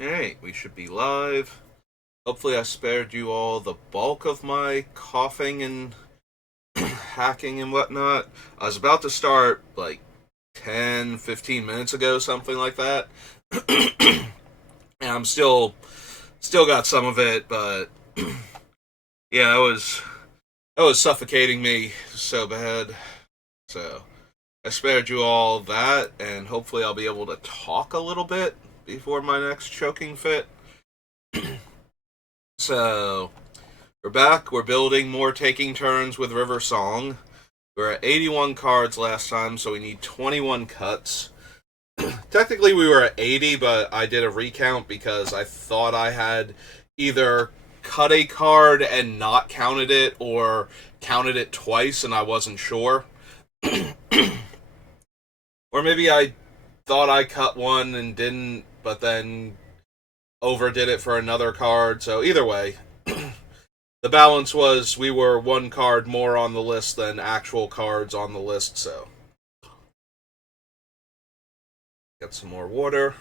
Alright, we should be live. Hopefully, I spared you all the bulk of my coughing and hacking and whatnot. I was about to start like 10, 15 minutes ago, something like that. And I'm still got some of it, but yeah, that was suffocating me so bad. So I spared you all that, and hopefully I'll be able to talk a little bit before my next choking fit. So we're back. We're building more taking turns with River Song. We're at 81 cards last time, so we need 21 cuts. Technically, we were at 80, but I did a recount because I thought I had either cut a card and not counted it or counted it twice and I wasn't sure. Or maybe I thought I cut one and didn't, but then overdid it for another card. So either way, the balance was we were one card more on the list than actual cards on the list, so. Get some more water.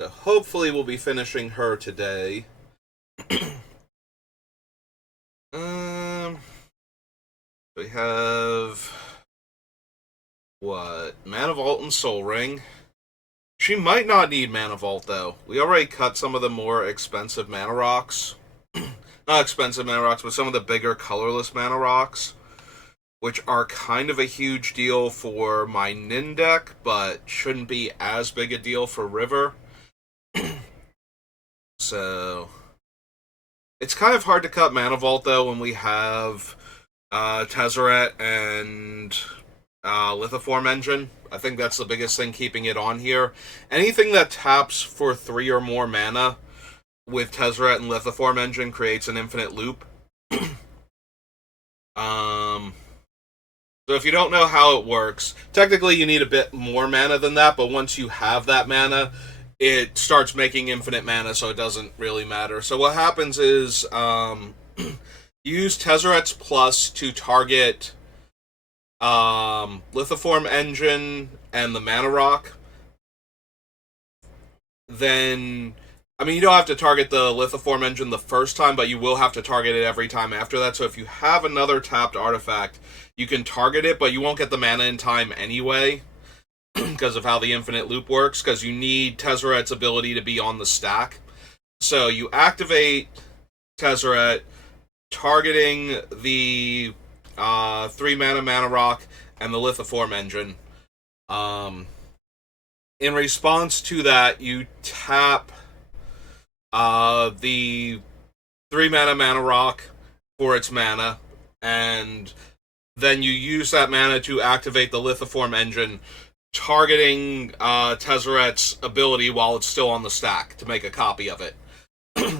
So hopefully we'll be finishing her today. um, we have what? Mana Vault and Soul Ring. She might not need Mana Vault though. We already cut some of the more expensive mana rocks. Not expensive mana rocks, but some of the bigger colorless mana rocks, which are kind of a huge deal for my Nin deck, but shouldn't be as big a deal for River. So it's kind of hard to cut Mana Vault though when we have Tezzeret and Lithoform Engine. I think that's the biggest thing keeping it on here. Anything that taps for 3 or more mana with Tezzeret and Lithoform Engine creates an infinite loop. So if you don't know how it works, technically you need a bit more mana than that, but once you have that mana, it starts making infinite mana, so it doesn't really matter. So what happens is use Tezzeret's Plus to target Lithoform Engine and the Mana Rock. Then, I mean, you don't have to target the Lithoform Engine the first time, but you will have to target it every time after that. So if you have another tapped artifact, you can target it, but you won't get the mana in time anyway because of how the infinite loop works, because you need Tezzeret's ability to be on the stack. So you activate Tezzeret, targeting the 3 mana rock and the Lithoform Engine. In response to that, you tap the 3 mana rock for its mana, and then you use that mana to activate the Lithoform Engine, targeting Tezzeret's ability while it's still on the stack to make a copy of it.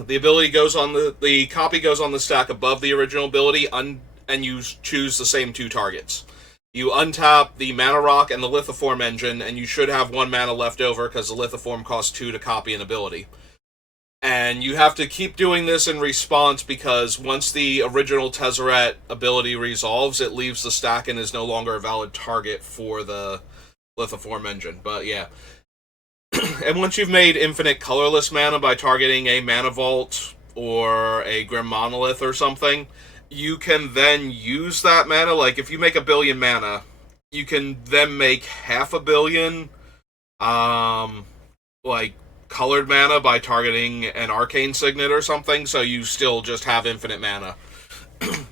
The ability goes on the copy goes on the stack above the original ability, and you choose the same 2 targets. You untap the Mana Rock and the Lithoform Engine, and you should have 1 mana left over because the Lithoform costs 2 to copy an ability. And you have to keep doing this in response, because once the original Tezzeret ability resolves, it leaves the stack and is no longer a valid target for the Lithoform Engine. But yeah. And once you've made infinite colorless mana by targeting a Mana Vault or a Grim Monolith or something, you can then use that mana. Like, if you make 1 billion mana, you can then make 500 million, like, colored mana by targeting an Arcane Signet or something, so you still just have infinite mana.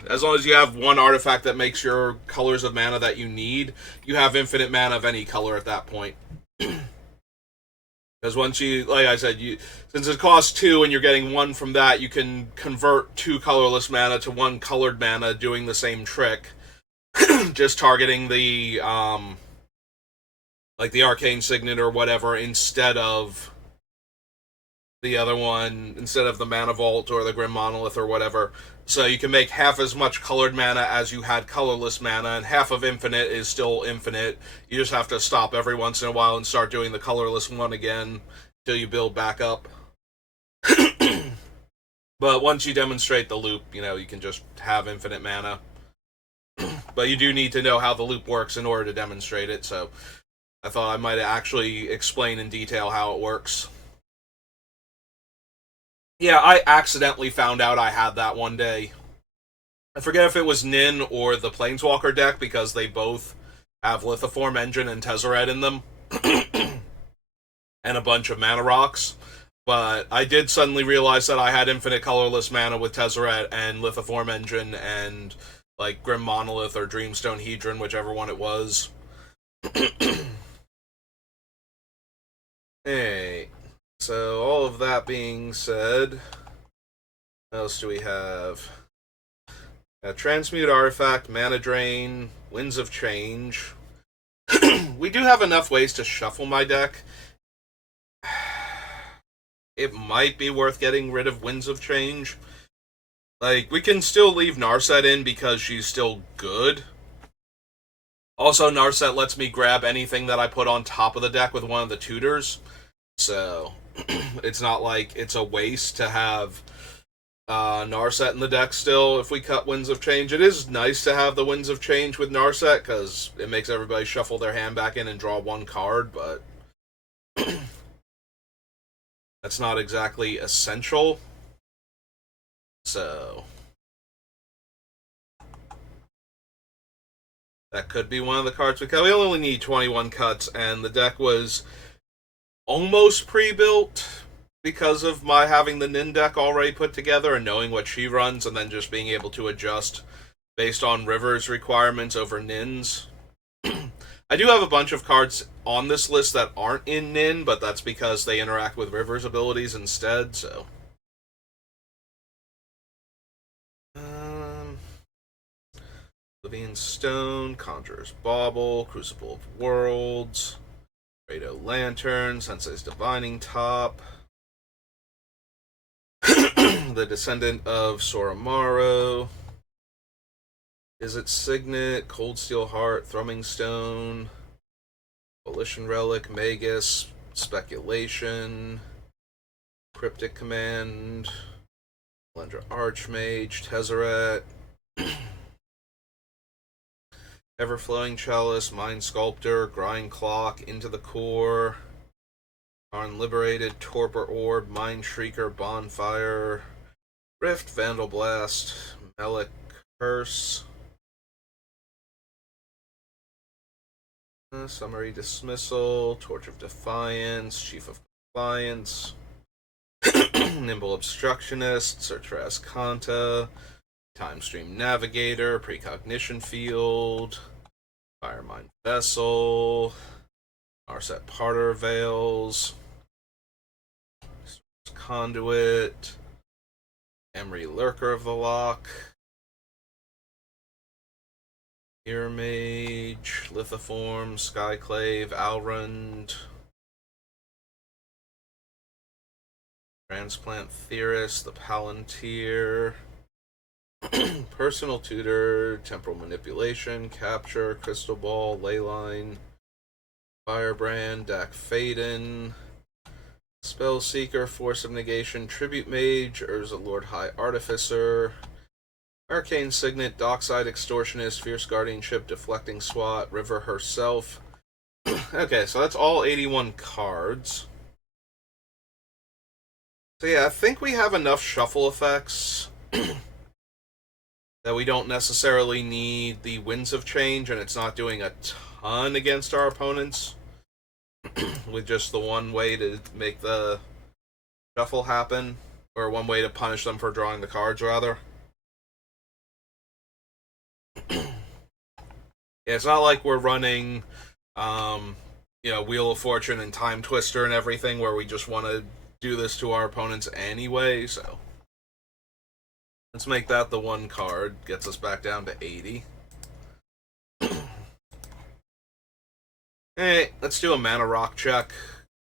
As long as you have 1 artifact that makes your colors of mana that you need, you have infinite mana of any color at that point. Because once you, like I said, since it costs 2 and you're getting 1 from that, you can convert 2 colorless mana to 1 colored mana, doing the same trick. Just targeting the, like the Arcane Signet or whatever, instead of the other one, instead of the Mana Vault or the Grim Monolith or whatever. So you can make half as much colored mana as you had colorless mana, and half of infinite is still infinite. You just have to stop every once in a while and start doing the colorless one again until you build back up. But once you demonstrate the loop, you can just have infinite mana. But you do need to know how the loop works in order to demonstrate it, so I thought I might actually explain in detail how it works. Yeah, I accidentally found out I had that one day. I forget if it was Nin or the Planeswalker deck because they both have Lithiform Engine and Tezzeret in them, and a bunch of mana rocks. But I did suddenly realize that I had infinite colorless mana with Tezzeret and Lithiform Engine and like Grim Monolith or Dreamstone Hedron, whichever one it was. Hey, so all of that being said, what else do we have? Transmute Artifact, Mana Drain, Winds of Change. We do have enough ways to shuffle my deck. It might be worth getting rid of Winds of Change. Like, we can still leave Narset in because she's still good. Also, Narset lets me grab anything that I put on top of the deck with one of the tutors. So, it's not like it's a waste to have Narset in the deck still if we cut Winds of Change. It is nice to have the Winds of Change with Narset because it makes everybody shuffle their hand back in and draw one card, but that's not exactly essential. So that could be one of the cards we cut. We only need 21 cuts, and the deck was almost pre-built because of my having the Nin deck already put together and knowing what she runs, and then just being able to adjust based on River's requirements over Nin's. I do have a bunch of cards on this list that aren't in Nin, but that's because they interact with River's abilities instead, so. Oblivion Stone, Conjurer's Bauble, Crucible of Worlds, Rado Lantern, Sensei's Divining Top, the Descendant of Soramaru, Izzet Signet, Cold Steel Heart, Thrumming Stone, Volition Relic, Magus, Speculation, Cryptic Command, Lendra Archmage, Tezzeret, Everflowing Chalice, Mind Sculptor, Grind Clock, Into the Core, Karn Liberated, Torpor Orb, Mind Shrieker, Bonfire, Rift, Vandal Blast, Melek Curse, Summary Dismissal, Torch of Defiance, Chief of Compliance, Nimble Obstructionist, Search for Ascanta, Time Stream Navigator, Precognition Field, Firemind Vessel, Narset Parter Veils, Conduit, Emery Lurker of the Lock, Ear Mage, Lithiform, Skyclave, Alrund, Transplant Theorist, the Palantir, Personal Tutor, Temporal Manipulation, Capture, Crystal Ball, Leyline, Firebrand, Dak Faden, Spellseeker, Force of Negation, Tribute Mage, Urza Lord High Artificer, Arcane Signet, Dockside Extortionist, Fierce Guardianship, Deflecting Swat, River herself. Okay, so that's all 81 cards. So yeah, I think we have enough shuffle effects that we don't necessarily need the Winds of Change, and it's not doing a ton against our opponents with just the one way to make the shuffle happen, or one way to punish them for drawing the cards, rather. Yeah, it's not like we're running, Wheel of Fortune and Time Twister and everything, where we just want to do this to our opponents anyway, so. Let's make that the one card. Gets us back down to 80. Hey, let's do a mana rock check.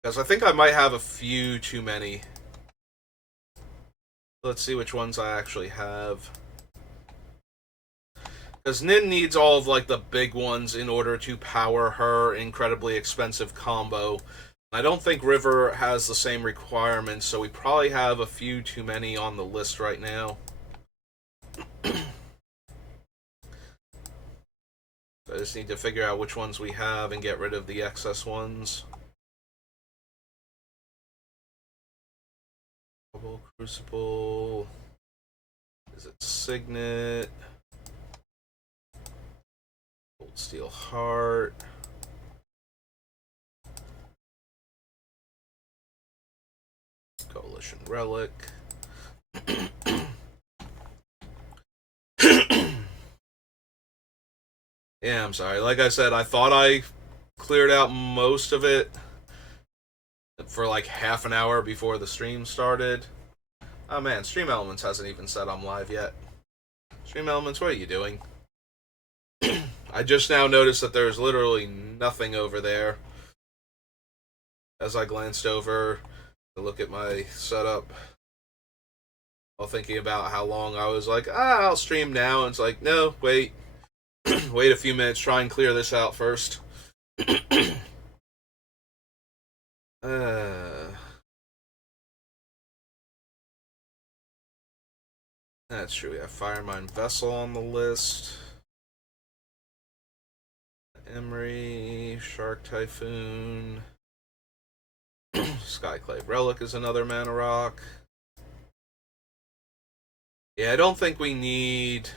Because I think I might have a few too many. Let's see which ones I actually have. Because Nin needs all of like the big ones in order to power her incredibly expensive combo. I don't think River has the same requirements, so we probably have a few too many on the list right now. I just need to figure out which ones we have and get rid of the excess ones. Double Crucible. Is it Signet? Cold Steel Heart. Coalition Relic. Yeah, I'm sorry. Like I said, I thought I cleared out most of it for like half an hour before the stream started. Oh man, Stream Elements hasn't even said I'm live yet. Stream Elements, what are you doing? I just now noticed that there's literally nothing over there. As I glanced over to look at my setup, while thinking about how long I was like, I'll stream now. And it's like, no, wait. Wait a few minutes, try and clear this out first. That's true. We have Firemine Vessel on the list. Emery, Shark Typhoon. Skyclave Relic is another mana rock. Yeah, I don't think we need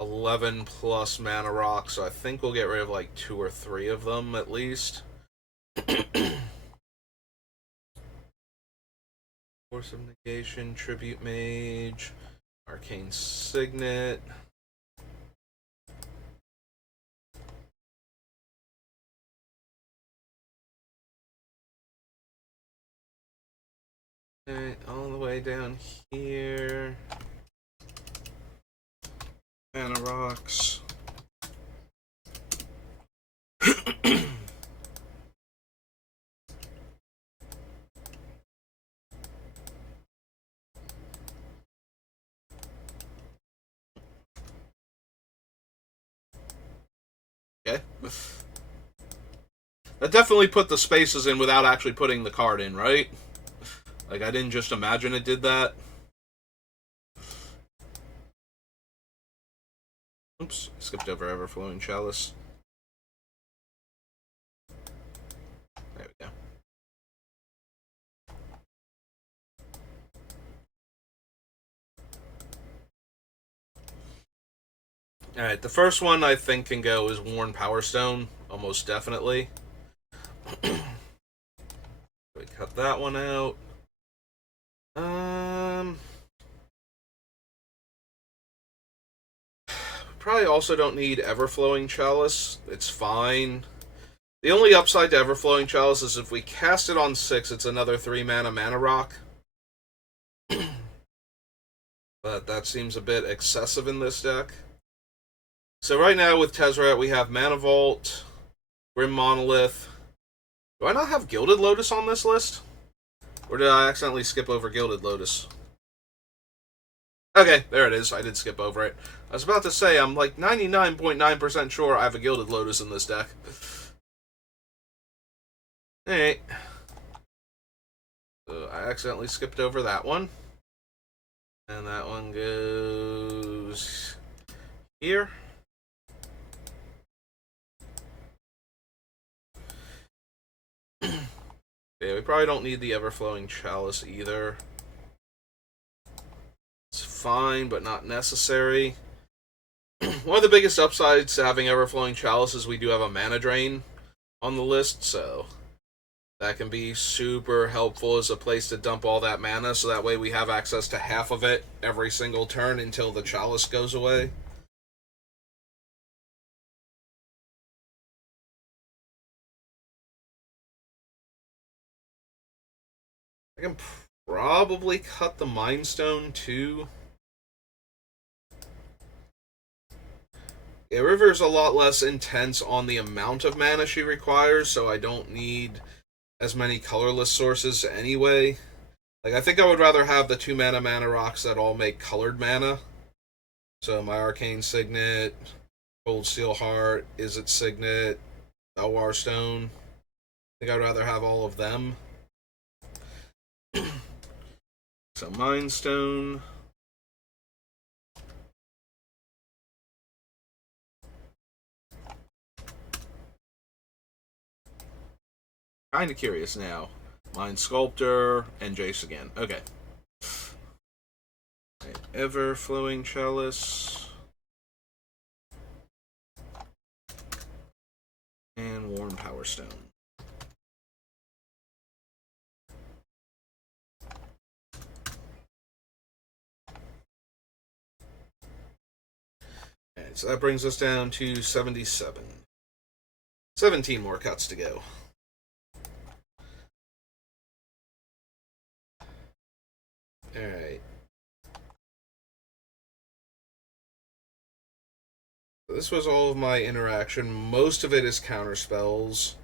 11 plus mana rocks, so I think we'll get rid of like 2 or 3 of them at least. Force of Negation, Tribute Mage, Arcane Signet. Okay, all the way down here. Mana rocks. Okay. That definitely put the spaces in without actually putting the card in, right? Like, I didn't just imagine it did that. Oops, skipped over Everflowing Chalice. There we go. Alright, the first one I think can go is Worn Powerstone, almost definitely. We cut that one out. Probably also don't need Everflowing Chalice. It's fine. The only upside to Everflowing Chalice is if we cast it on 6, it's another 3 mana rock. But that seems a bit excessive in this deck. So right now with Tezzeret, we have Mana Vault, Grim Monolith. Do I not have Gilded Lotus on this list? Or did I accidentally skip over Gilded Lotus? Okay, there it is. I did skip over it. I was about to say, I'm like 99.9% sure I have a Gilded Lotus in this deck. Alright. So I accidentally skipped over that one. And that one goes here. Okay, we probably don't need the Everflowing Chalice either. It's fine, but not necessary. One of the biggest upsides to having Everflowing Chalice is we do have a mana drain on the list, so that can be super helpful as a place to dump all that mana, so that way we have access to half of it every single turn until the Chalice goes away. I can probably cut the Mind Stone too. Yeah, River's a lot less intense on the amount of mana she requires, so I don't need as many colorless sources anyway. Like, I think I would rather have the 2 mana rocks that all make colored mana. So my Arcane Signet, Cold Steel Heart, Izzet Signet, Elwar Stone. I think I'd rather have all of them. So Mind Stone. Kind of curious now. Mind Sculptor and Jace again. Okay. Ever-flowing chalice. And Worn Power Stone. Alright, so that brings us down to 77. 17 more cuts to go. Alright. This was all of my interaction. Most of it is counter spells.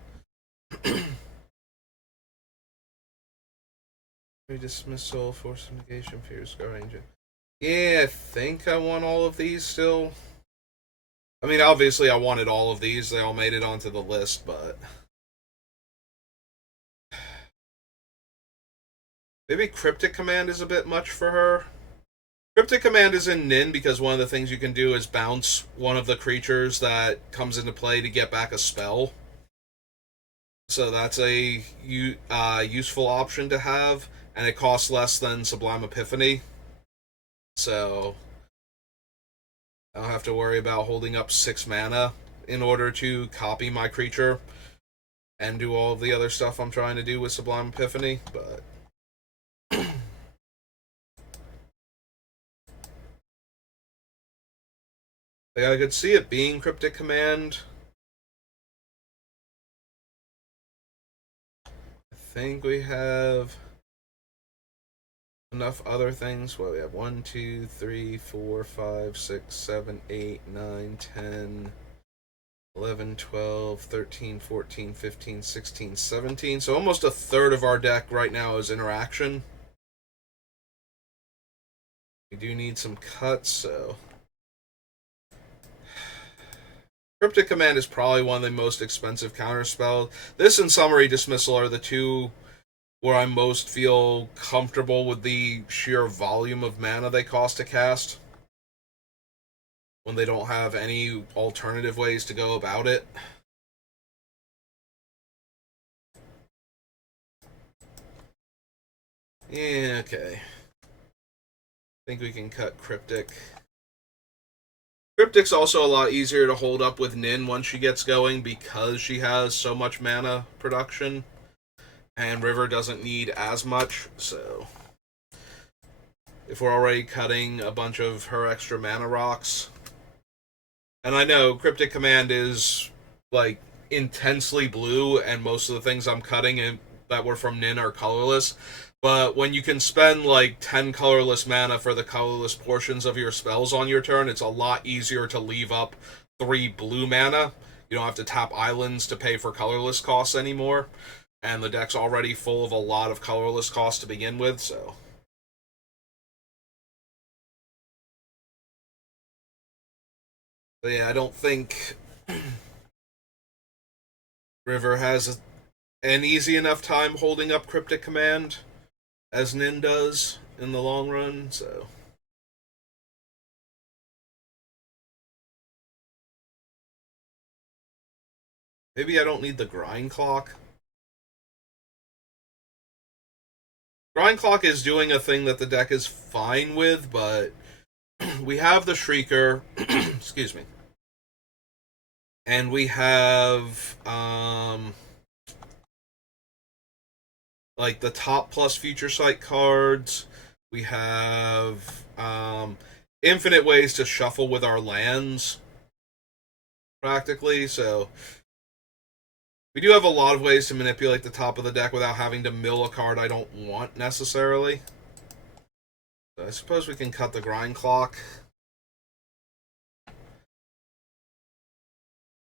Dismissal, Force of Negation, Fierce Ranger. Yeah, I think I want all of these still. I mean, obviously I wanted all of these. They all made it onto the list, but... maybe Cryptic Command is a bit much for her. Cryptic Command is in Nin because one of the things you can do is bounce one of the creatures that comes into play to get back a spell. So that's a useful option to have, and it costs less than Sublime Epiphany. So I don't have to worry about holding up 6 mana in order to copy my creature and do all of the other stuff I'm trying to do with Sublime Epiphany, but... like, I could see it being Cryptic Command. I think we have enough other things. Well, we have 1, 2, 3, 4, 5, 6, 7, 8, 9, 10, 11, 12, 13, 14, 15, 16, 17. So almost a third of our deck right now is interaction. We do need some cuts, so... Cryptic Command is probably one of the most expensive counter spells. This and Summary Dismissal are the two where I most feel comfortable with the sheer volume of mana they cost to cast, when they don't have any alternative ways to go about it. Yeah, okay. I think we can cut Cryptic. Cryptic's also a lot easier to hold up with Nin once she gets going because she has so much mana production. And River doesn't need as much, so... if we're already cutting a bunch of her extra mana rocks... and I know Cryptic Command is, like, intensely blue, and most of the things I'm cutting that were from Nin are colorless. But when you can spend, like, 10 colorless mana for the colorless portions of your spells on your turn, it's a lot easier to leave up 3 blue mana. You don't have to tap islands to pay for colorless costs anymore. And the deck's already full of a lot of colorless costs to begin with, so... but yeah, I don't think River has an easy enough time holding up Cryptic Command as Nin does in the long run, so... maybe I don't need the Grind Clock. Grind Clock is doing a thing that the deck is fine with, but we have the Shrieker, excuse me, and we have, like, the top plus Future Sight cards. We have, infinite ways to shuffle with our lands, practically, so... we do have a lot of ways to manipulate the top of the deck without having to mill a card I don't want, necessarily. So I suppose we can cut the Grind Clock.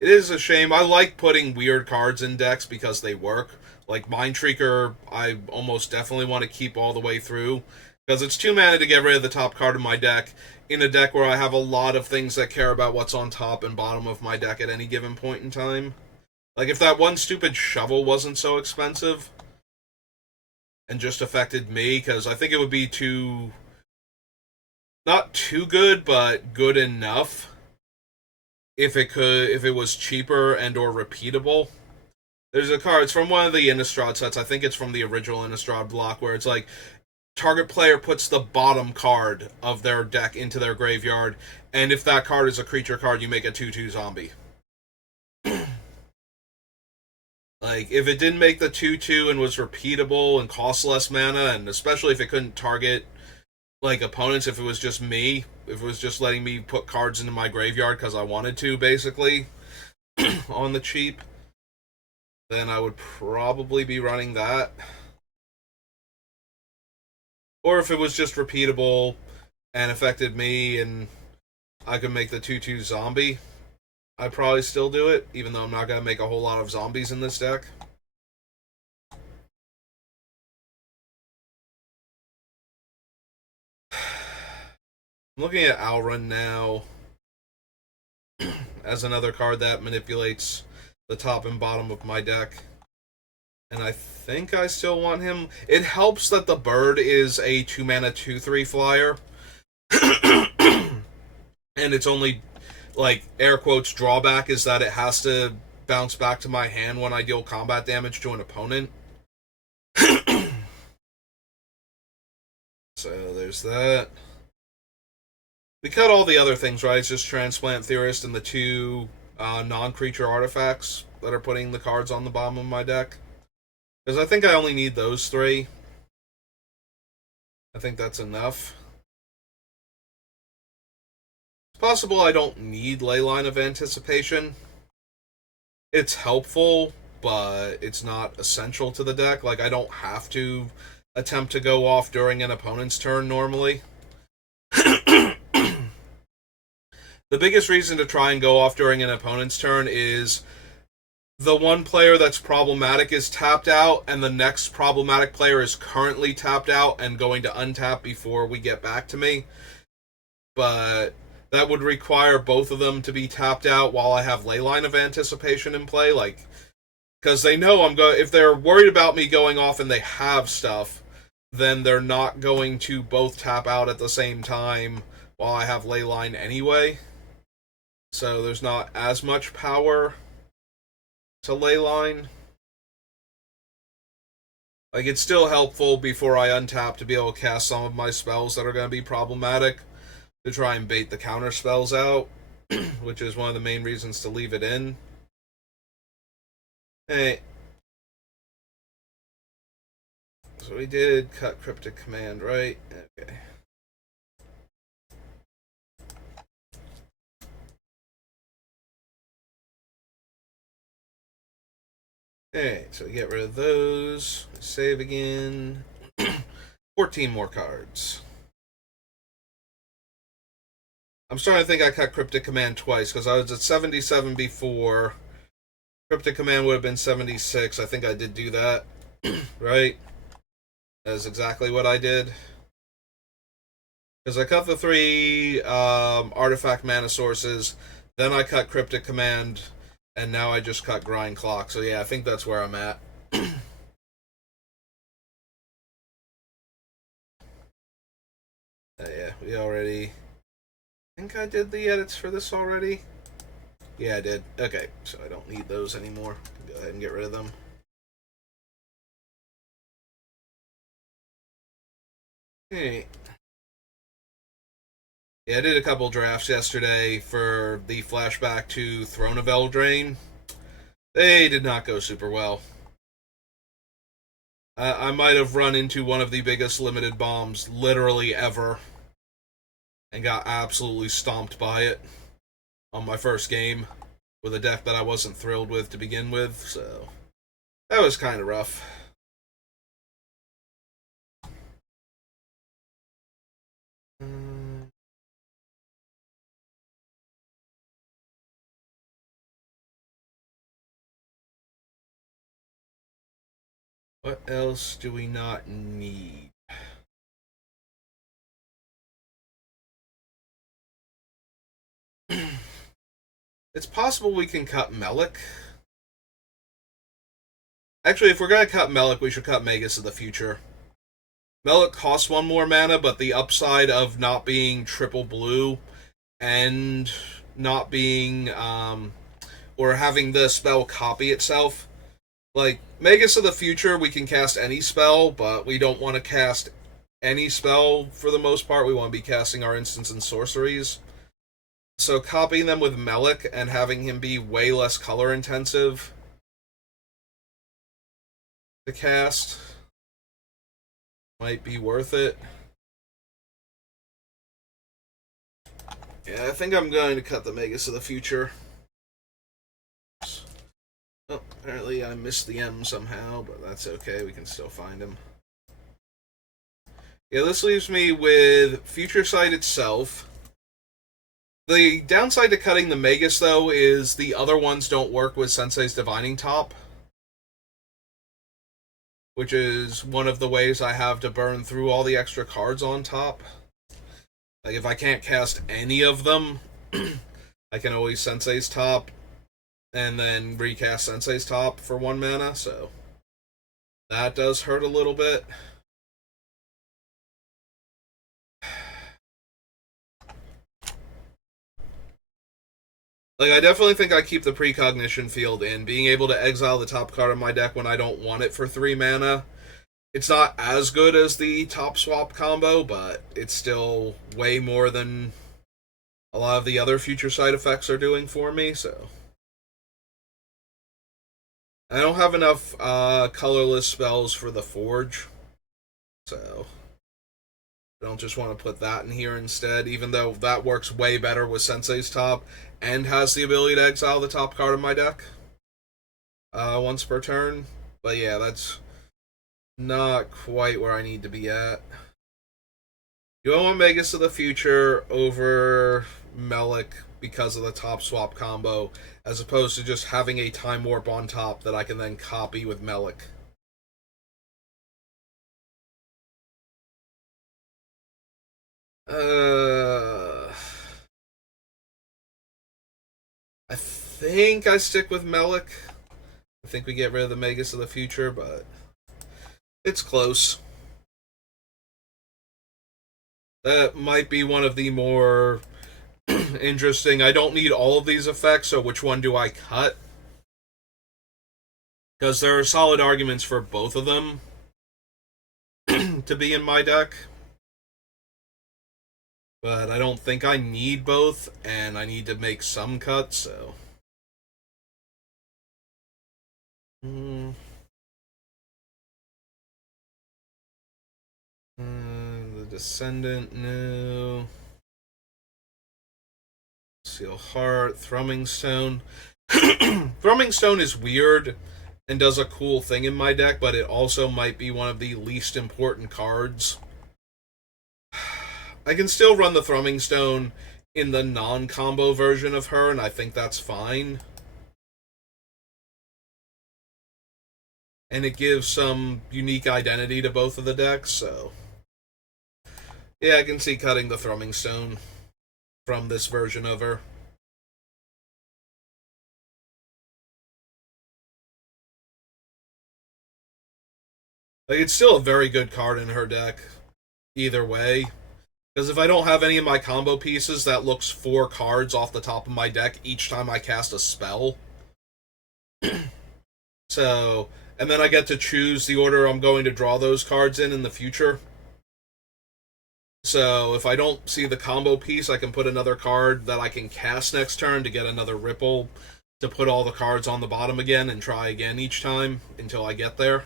It is a shame. I like putting weird cards in decks because they work. Like Mindtreaker, I almost definitely want to keep all the way through, because it's 2 mana to get rid of the top card of my deck, in a deck where I have a lot of things that care about what's on top and bottom of my deck at any given point in time. Like, if that one stupid shovel wasn't so expensive, and just affected me, because I think it would be too... not too good, but good enough, if it was cheaper and or repeatable. There's a card, it's from one of the Innistrad sets, I think it's from the original Innistrad block, where it's like, target player puts the bottom card of their deck into their graveyard, and if that card is a creature card, you make a 2/2 zombie. Like, if it didn't make the 2/2 and was repeatable and cost less mana, and especially if it couldn't target, like, opponents, if it was just me, if it was just letting me put cards into my graveyard because I wanted to, basically, on the cheap, then I would probably be running that. Or if it was just repeatable and affected me and I could make the 2/2 zombie, I'd probably still do it, even though I'm not going to make a whole lot of zombies in this deck. I'm looking at Alrun now as another card that manipulates the top and bottom of my deck. And I think I still want him. It helps that the bird is a 2-mana 2/3 flyer. And it's only, like, air quotes, drawback is that it has to bounce back to my hand when I deal combat damage to an opponent. So there's that. We cut all the other things, right? It's just Transplant Theorist and the 2 non-creature artifacts that are putting the cards on the bottom of my deck. Because I think I only need those 3. I think that's enough. It's possible I don't need Leyline of Anticipation. It's helpful, but it's not essential to the deck. Like, I don't have to attempt to go off during an opponent's turn normally. The biggest reason to try and go off during an opponent's turn is the one player that's problematic is tapped out, and the next problematic player is currently tapped out and going to untap before we get back to me. But that would require both of them to be tapped out while I have Leyline of Anticipation in play, like, because they know I'm going. If they're worried about me going off and they have stuff, then they're not going to both tap out at the same time while I have Leyline anyway. So there's not as much power to Leyline. Like, it's still helpful before I untap to be able to cast some of my spells that are going to be problematic to try and bait the counter spells out, which is one of the main reasons to leave it in. Hey. So we did cut Cryptic Command, right? Okay. Alright, so we get rid of those. Save again. 14 more cards. I'm starting to think I cut Cryptic Command twice, because I was at 77 before. Cryptic Command would have been 76. I think I did do that. Right? That's exactly what I did. Because I cut the 3 artifact mana sources, then I cut Cryptic Command, and now I just cut Grind Clock. So yeah, I think that's where I'm at. Yeah, we already... I think I did the edits for this already. Yeah, I did. Okay, so I don't need those anymore. Go ahead and get rid of them. Okay. Yeah, I did a couple drafts yesterday for the flashback to Throne of Eldraine. They did not go super well. I might have run into one of the biggest limited bombs literally ever and got absolutely stomped by it on my first game with a deck that I wasn't thrilled with to begin with, so that was kind of rough. What else do we not need? It's possible we can cut Melek. Actually, if we're going to cut Melek, we should cut Magus of the Future. Melek costs 1 more mana, but the upside of not being triple blue and not being, or having the spell copy itself. Like, Magus of the Future, we can cast any spell, but we don't want to cast any spell for the most part. We want to be casting our instants and sorceries. So copying them with Melik and having him be way less color intensive to cast might be worth it. Yeah, I think I'm going to cut the Magus of the Future. Oh, apparently I missed the M somehow, but that's okay. We can still find him. Yeah, this leaves me with Future Sight itself. The downside to cutting the Magus, though, is the other ones don't work with Sensei's Divining Top, which is one of the ways I have to burn through all the extra cards on top. Like, if I can't cast any of them, I can always Sensei's Top, and then recast Sensei's Top for 1 mana, so that does hurt a little bit. Like, I definitely think I keep the Precognition field in. Being able to exile the top card of my deck when I don't want it for 3 mana. It's not as good as the top swap combo, but it's still way more than a lot of the other Future Sight effects are doing for me, so. I don't have enough colorless spells for the Forge, so I don't just want to put that in here instead, even though that works way better with Sensei's Top and has the ability to exile the top card of my deck once per turn. But yeah, that's not quite where I need to be at. Do I want Magus of the Future over Melik because of the top swap combo, as opposed to just having a Time Warp on top that I can then copy with Melik? I think I stick with Melik. I think we get rid of the Magus of the Future, but it's close. That might be one of the more interesting. I don't need all of these effects, so which one do I cut? Because there are solid arguments for both of them to be in my deck. But I don't think I need both, and I need to make some cuts, so. The Descendant, no. Seal Heart, Thrumming Stone. Thrumming Stone is weird and does a cool thing in my deck, but it also might be one of the least important cards. I can still run the Thrumming Stone in the non-combo version of her, and I think that's fine. And it gives some unique identity to both of the decks, so. Yeah, I can see cutting the Thrumming Stone from this version of her. Like, it's still a very good card in her deck, either way. Because if I don't have any of my combo pieces, that looks 4 cards off the top of my deck each time I cast a spell. So, and then I get to choose the order I'm going to draw those cards in the future. So, if I don't see the combo piece, I can put another card that I can cast next turn to get another Ripple to put all the cards on the bottom again and try again each time until I get there.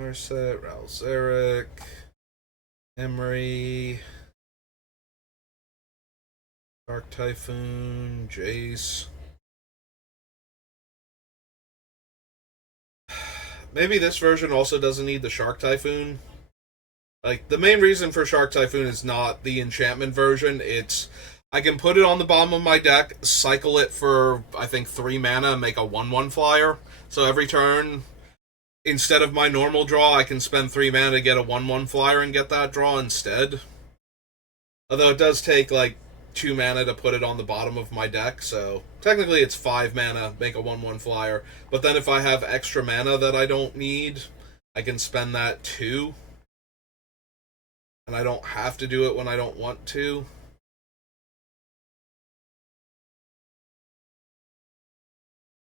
Narset, Ral Zarek, Emery, Dark Typhoon, Jace. Maybe this version also doesn't need the Shark Typhoon. Like, the main reason for Shark Typhoon is not the enchantment version. It's, I can put it on the bottom of my deck, cycle it for, I think, 3 mana, and make a 1/1 flyer. So every turn, instead of my normal draw, I can spend 3 mana to get a 1/1 flyer and get that draw instead. Although it does take, like, 2 mana to put it on the bottom of my deck, so technically it's 5 mana, make a 1/1 flyer. But then if I have extra mana that I don't need, I can spend that too. And I don't have to do it when I don't want to.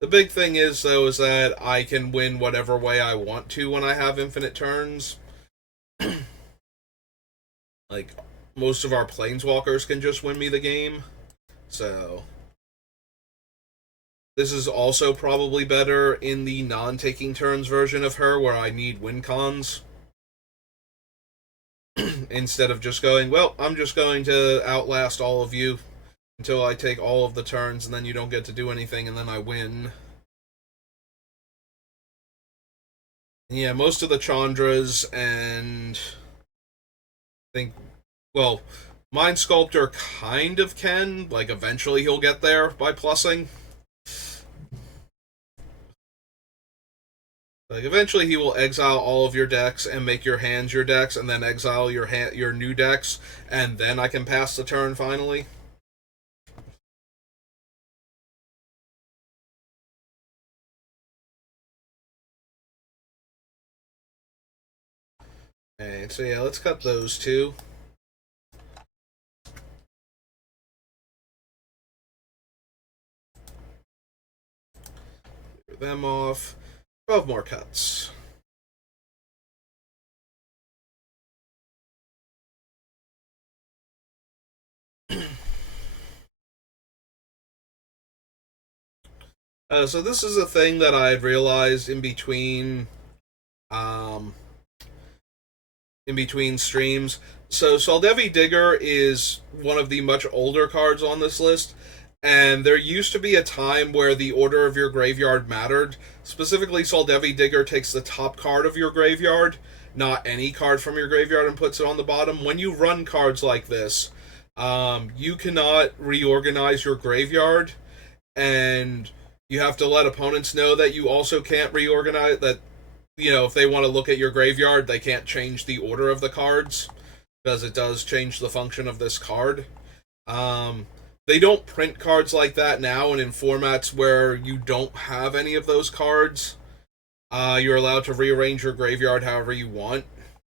The big thing is, though, is that I can win whatever way I want to when I have infinite turns. Like, most of our planeswalkers can just win me the game. So, this is also probably better in the non-taking turns version of her, where I need win cons. Instead of just going, well, I'm just going to outlast all of you until I take all of the turns, and then you don't get to do anything, and then I win. Yeah, most of the Chandras and I think, well, Mind Sculptor kind of can. Like, eventually he'll get there by plussing. Like, eventually he will exile all of your decks and make your hands your decks, and then exile your new decks, and then I can pass the turn finally. And so yeah, let's cut those two. Clear them off. 12 more cuts. So this is a thing that I've realized in between streams. So Saldevi Digger is one of the much older cards on this list, and there used to be a time where the order of your graveyard mattered. Specifically, Saldevi Digger takes the top card of your graveyard, not any card from your graveyard, and puts it on the bottom. When you run cards like this, you cannot reorganize your graveyard, and you have to let opponents know that you also can't reorganize that. You know, if they want to look at your graveyard, they can't change the order of the cards, because it does change the function of this card. They don't print cards like that now, and in formats where you don't have any of those cards, you're allowed to rearrange your graveyard however you want.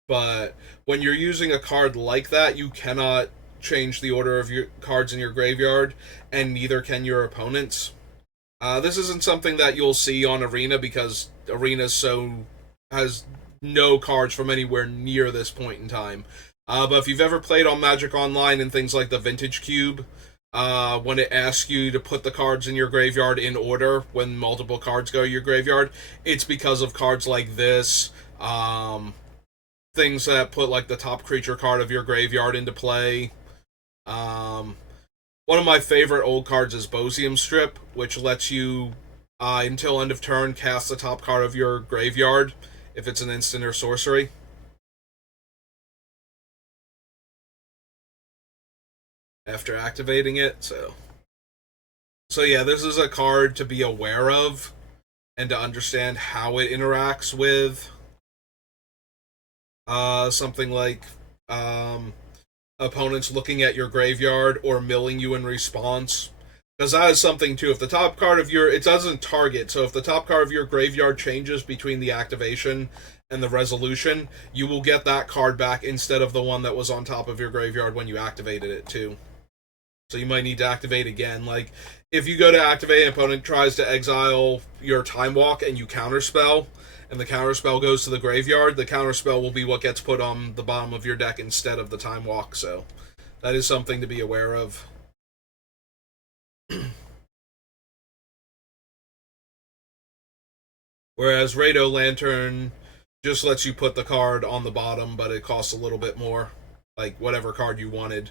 But when you're using a card like that, you cannot change the order of your cards in your graveyard, and neither can your opponents. This isn't something that you'll see on Arena, because Arena has no cards from anywhere near this point in time. But if you've ever played on Magic Online and things like the Vintage Cube, when it asks you to put the cards in your graveyard in order when multiple cards go to your graveyard, it's because of cards like this, things that put like the top creature card of your graveyard into play. One of my favorite old cards is Bosium Strip, which lets you, until end of turn, cast the top card of your graveyard if it's an instant or sorcery. After activating it, so yeah, this is a card to be aware of and to understand how it interacts with something like opponents looking at your graveyard or milling you in response. Because that is something too. If the top card of your, it doesn't target, so if the top card of your graveyard changes between the activation and the resolution, you will get that card back instead of the one that was on top of your graveyard when you activated it too. So you might need to activate again. Like, if you go to activate, an opponent tries to exile your Time Walk and you counterspell, and the counterspell goes to the graveyard, the counterspell will be what gets put on the bottom of your deck instead of the Time Walk, so that is something to be aware of. Whereas Rado Lantern just lets you put the card on the bottom, but it costs a little bit more. Like, whatever card you wanted.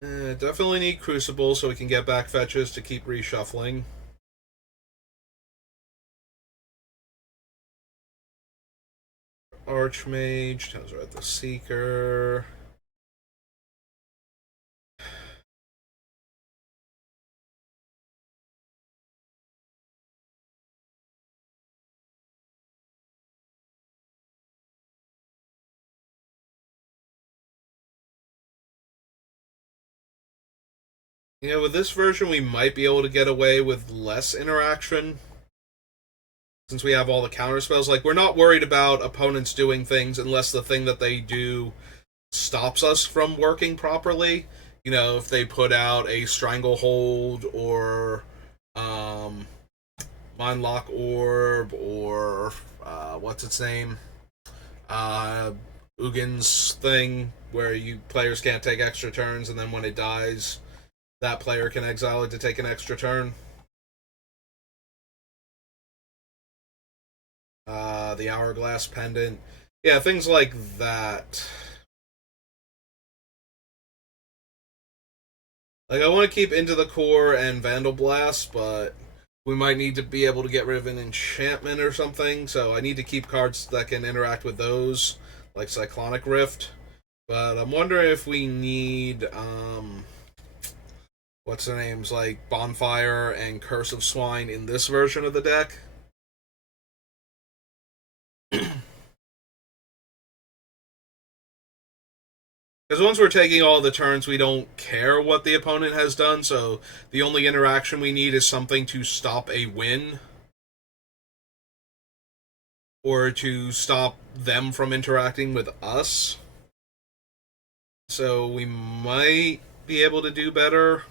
Definitely need Crucible so we can get back fetches to keep reshuffling. Archmage, Tezzeret the Seeker. Yeah, with this version, we might be able to get away with less interaction. Since we have all the counter spells. Like, we're not worried about opponents doing things unless the thing that they do stops us from working properly. if they put out a Stranglehold or Mindlock Orb or what's its name? Ugin's thing, where players can't take extra turns, and then when it dies, that player can exile it to take an extra turn. The Hourglass Pendant. Yeah, things like that. Like, I want to keep Into the Core and Vandal Blast, but we might need to be able to get rid of an enchantment or something, so I need to keep cards that can interact with those, like Cyclonic Rift. But I'm wondering if we need, what's the names, like Bonfire and Curse of Swine in this version of the deck. Because once we're taking all the turns, we don't care what the opponent has done, so the only interaction we need is something to stop a win. Or to stop them from interacting with us. So we might be able to do better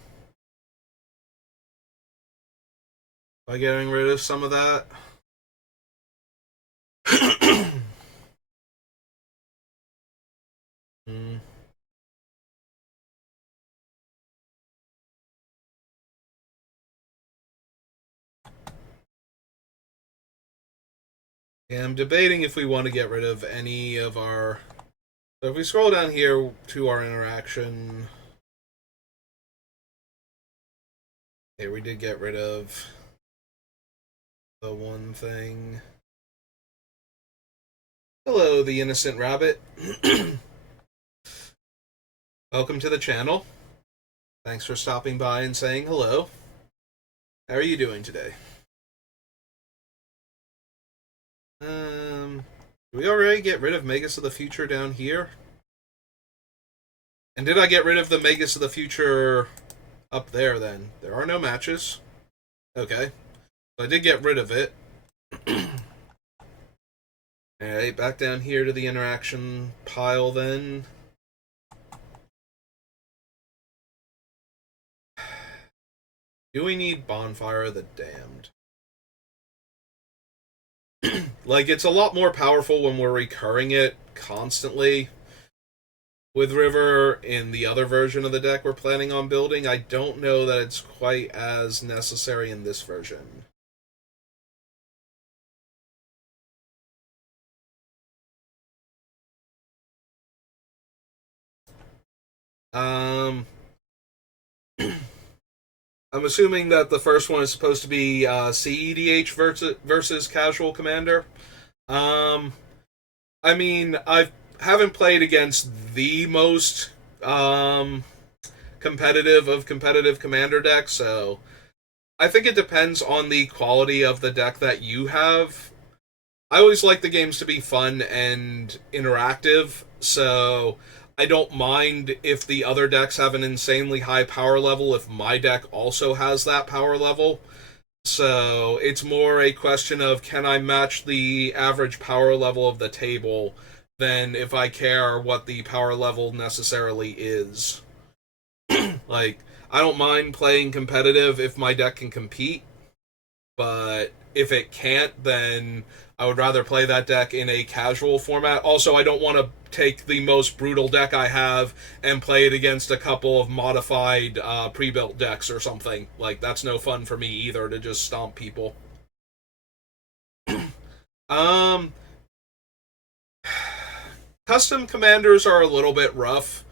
by getting rid of some of that. Yeah, I'm debating if we want to get rid of any of our... So if we scroll down here to our interaction... Okay, we did get rid of the one thing. Hello, the innocent rabbit. Welcome to the channel. Thanks for stopping by and saying hello. How are you doing today? Did we already get rid of Magus of the Future down here? And did I get rid of the Magus of the Future up there then? There are no matches. Okay. So I did get rid of it. Alright, back down here to the interaction pile then. Do we need Bonfire of the Damned? Like, it's a lot more powerful when we're recurring it constantly. With River in the other version of the deck we're planning on building, I don't know that it's quite as necessary in this version. I'm assuming that the first one is supposed to be CEDH versus Casual Commander. I mean, I haven't played against the most competitive of competitive Commander decks, so I think it depends on the quality of the deck that you have. I always like the games to be fun and interactive, so I don't mind if the other decks have an insanely high power level if my deck also has that power level. So it's more a question of, can I match the average power level of the table than if I care what the power level necessarily is. Like, I don't mind playing competitive if my deck can compete, but if it can't, then I would rather play that deck in a casual format. Also, I don't want to take the most brutal deck I have and play it against a couple of modified pre-built decks or something. Like, that's no fun for me either, to just stomp people. Custom commanders are a little bit rough,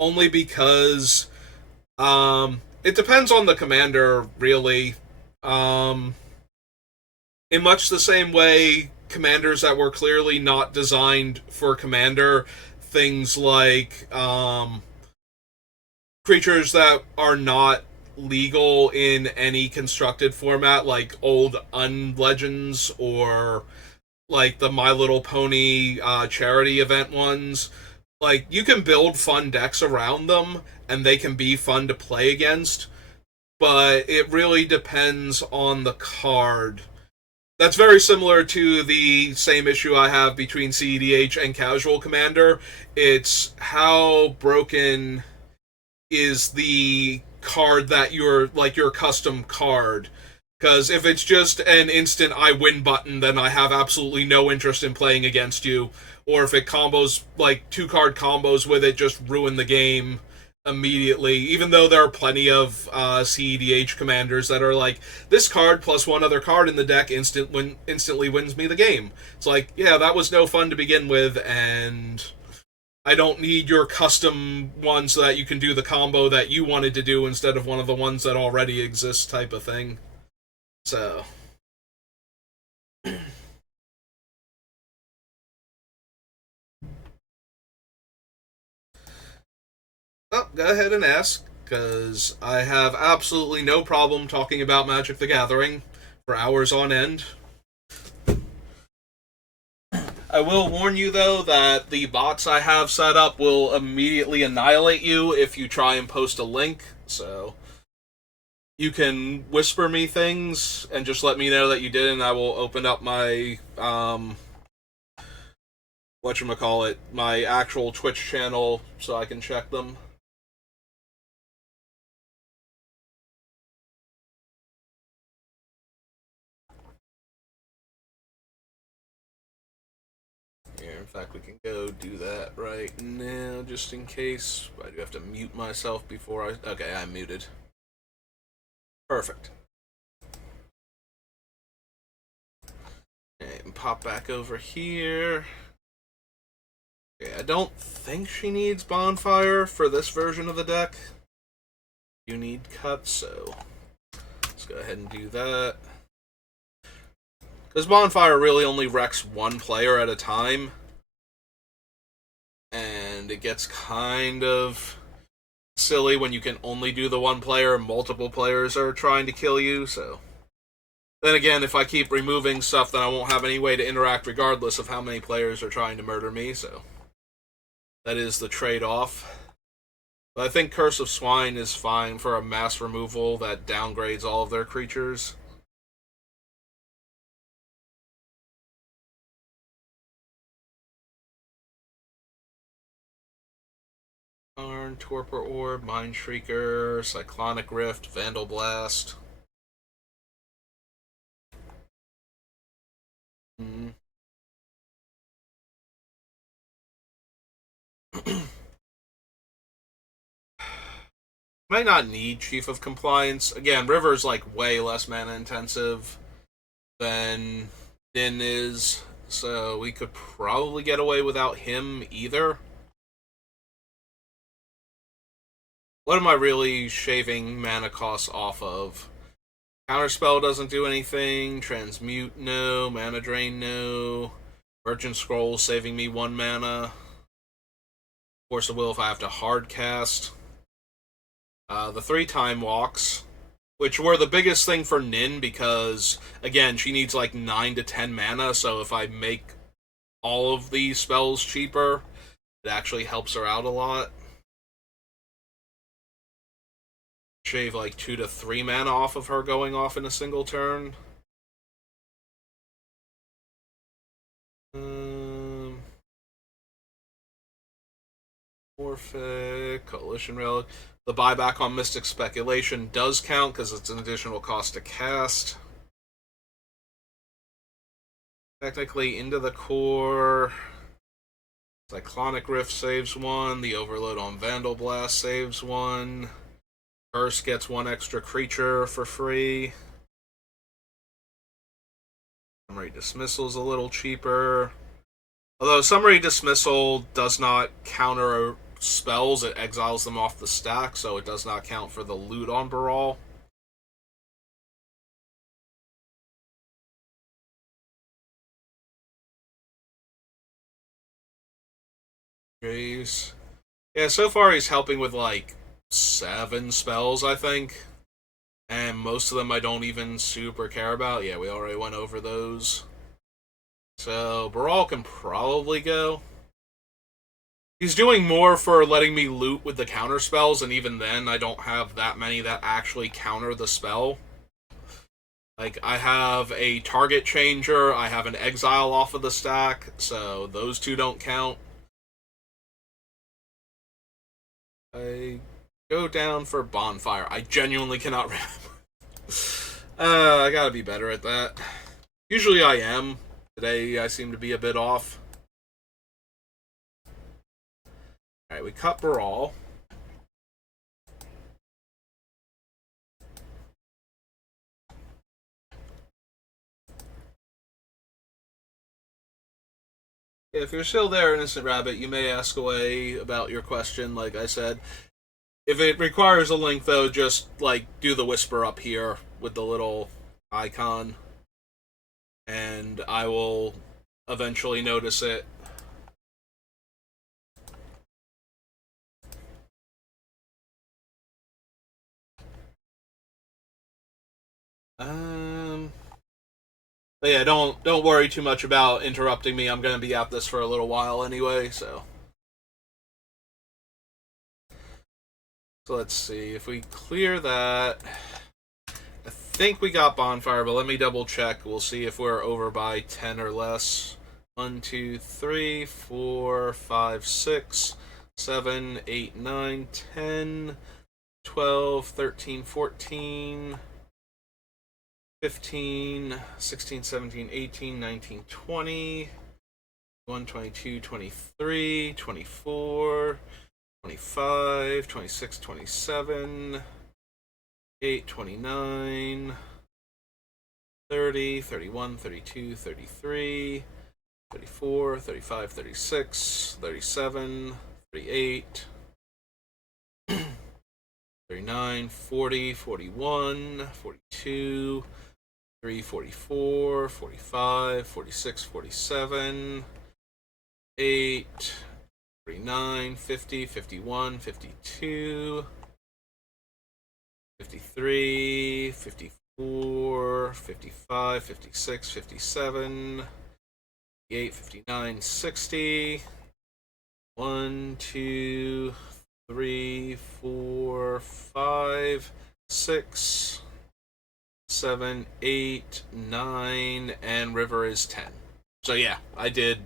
only because it depends on the commander, really. In much the same way, commanders that were clearly not designed for commander, things like creatures that are not legal in any constructed format, like old Unlegends or like the My Little Pony charity event ones. Like, you can build fun decks around them, and they can be fun to play against, but it really depends on the card. That's very similar to the same issue I have between CEDH and Casual Commander. It's how broken is the card that you're like your custom card. Because if it's just an instant I win button, then I have absolutely no interest in playing against you. Or if it combos, like 2-card combos with it, just ruin the game immediately. Even though there are plenty of CEDH commanders that are like, this card plus one other card in the deck instantly wins me the game. It's like, yeah, that was no fun to begin with, and I don't need your custom one so that you can do the combo that you wanted to do instead of one of the ones that already exists type of thing. So, oh, go ahead and ask, because I have absolutely no problem talking about Magic the Gathering for hours on end. I will warn you, though, that the bots I have set up will immediately annihilate you if you try and post a link, so you can whisper me things and just let me know that you did, and I will open up my whatchamacallit, my actual Twitch channel so I can check them. Here, in fact, we can go do that right now, just in case. I do have to mute myself before I... Okay, I'm muted. Perfect. And pop back over here. Okay, I don't think she needs Bonfire for this version of the deck. You need Cut, so let's go ahead and do that. Because Bonfire really only wrecks one player at a time. And it gets kind of silly when you can only do the one player and multiple players are trying to kill you, so... Then again, if I keep removing stuff, then I won't have any way to interact regardless of how many players are trying to murder me, so... That is the trade-off. But I think Curse of Swine is fine for a mass removal that downgrades all of their creatures. Arn, Torpor Orb, Mind Shrieker, Cyclonic Rift, Vandal Blast. Might not need Chief of Compliance. Again, River's like way less mana intensive than Din is, so we could probably get away without him either. What am I really shaving mana costs off of? Counterspell doesn't do anything. Transmute, no. Mana Drain, no. Merchant Scroll saving me 1 mana. Force of Will if I have to hard cast. The 3 Time Walks, which were the biggest thing for Nin because, again, she needs like 9 to 10 mana, so if I make all of these spells cheaper, it actually helps her out a lot. Shave like 2 to 3 mana off of her going off in a single turn. Morphic, Coalition Relic. The buyback on Mystic Speculation does count because it's an additional cost to cast. Technically, Into the Core. Cyclonic Rift saves 1. The Overload on Vandal Blast saves 1. Curse gets 1 extra creature for free. Summary Dismissal is a little cheaper. Although Summary Dismissal does not counter spells, it exiles them off the stack, so it does not count for the loot on Baral. Jeez. Yeah, so far he's helping with like 7 spells, I think. And most of them I don't even super care about. Yeah, we already went over those. So, Baral can probably go. He's doing more for letting me loot with the counter spells, and even then, I don't have that many that actually counter the spell. Like, I have a target changer, I have an exile off of the stack, so those 2 don't count. I Go down for Bonfire. I genuinely cannot remember. I gotta be better at that. Usually I am. Today I seem to be a bit off. Alright, we cut Baral. If you're still there, Innocent Rabbit, you may ask away about your question, like I said. If it requires a link, though, just, like, do the whisper up here with the little icon, and I will eventually notice it. But yeah, don't worry too much about interrupting me. I'm gonna be at this for a little while anyway, so. So let's see if we clear that. I think we got Bonfire, but let me double check. We'll see if we're over by 10 or less. 1, 2, 3, 4, 5, 6, 7, 8, 9, 10, 12, 13, 14. 15, 16, 17, 18, 19, 20, 21, 22, 23, 24, 25, 26, 27, 8, 29, 30, 31, 32, 33, 34, 35, 36, 37, 38, 39, 40, 41, 42, 44, 45, 46, 47, 8, 49, 50, 51, 52, 53, 54, 55, 56, 57, 58, 59, 60. 1, 2, 3, 4, 5, 6, 7, 8, 9, and River is 10. So yeah, I did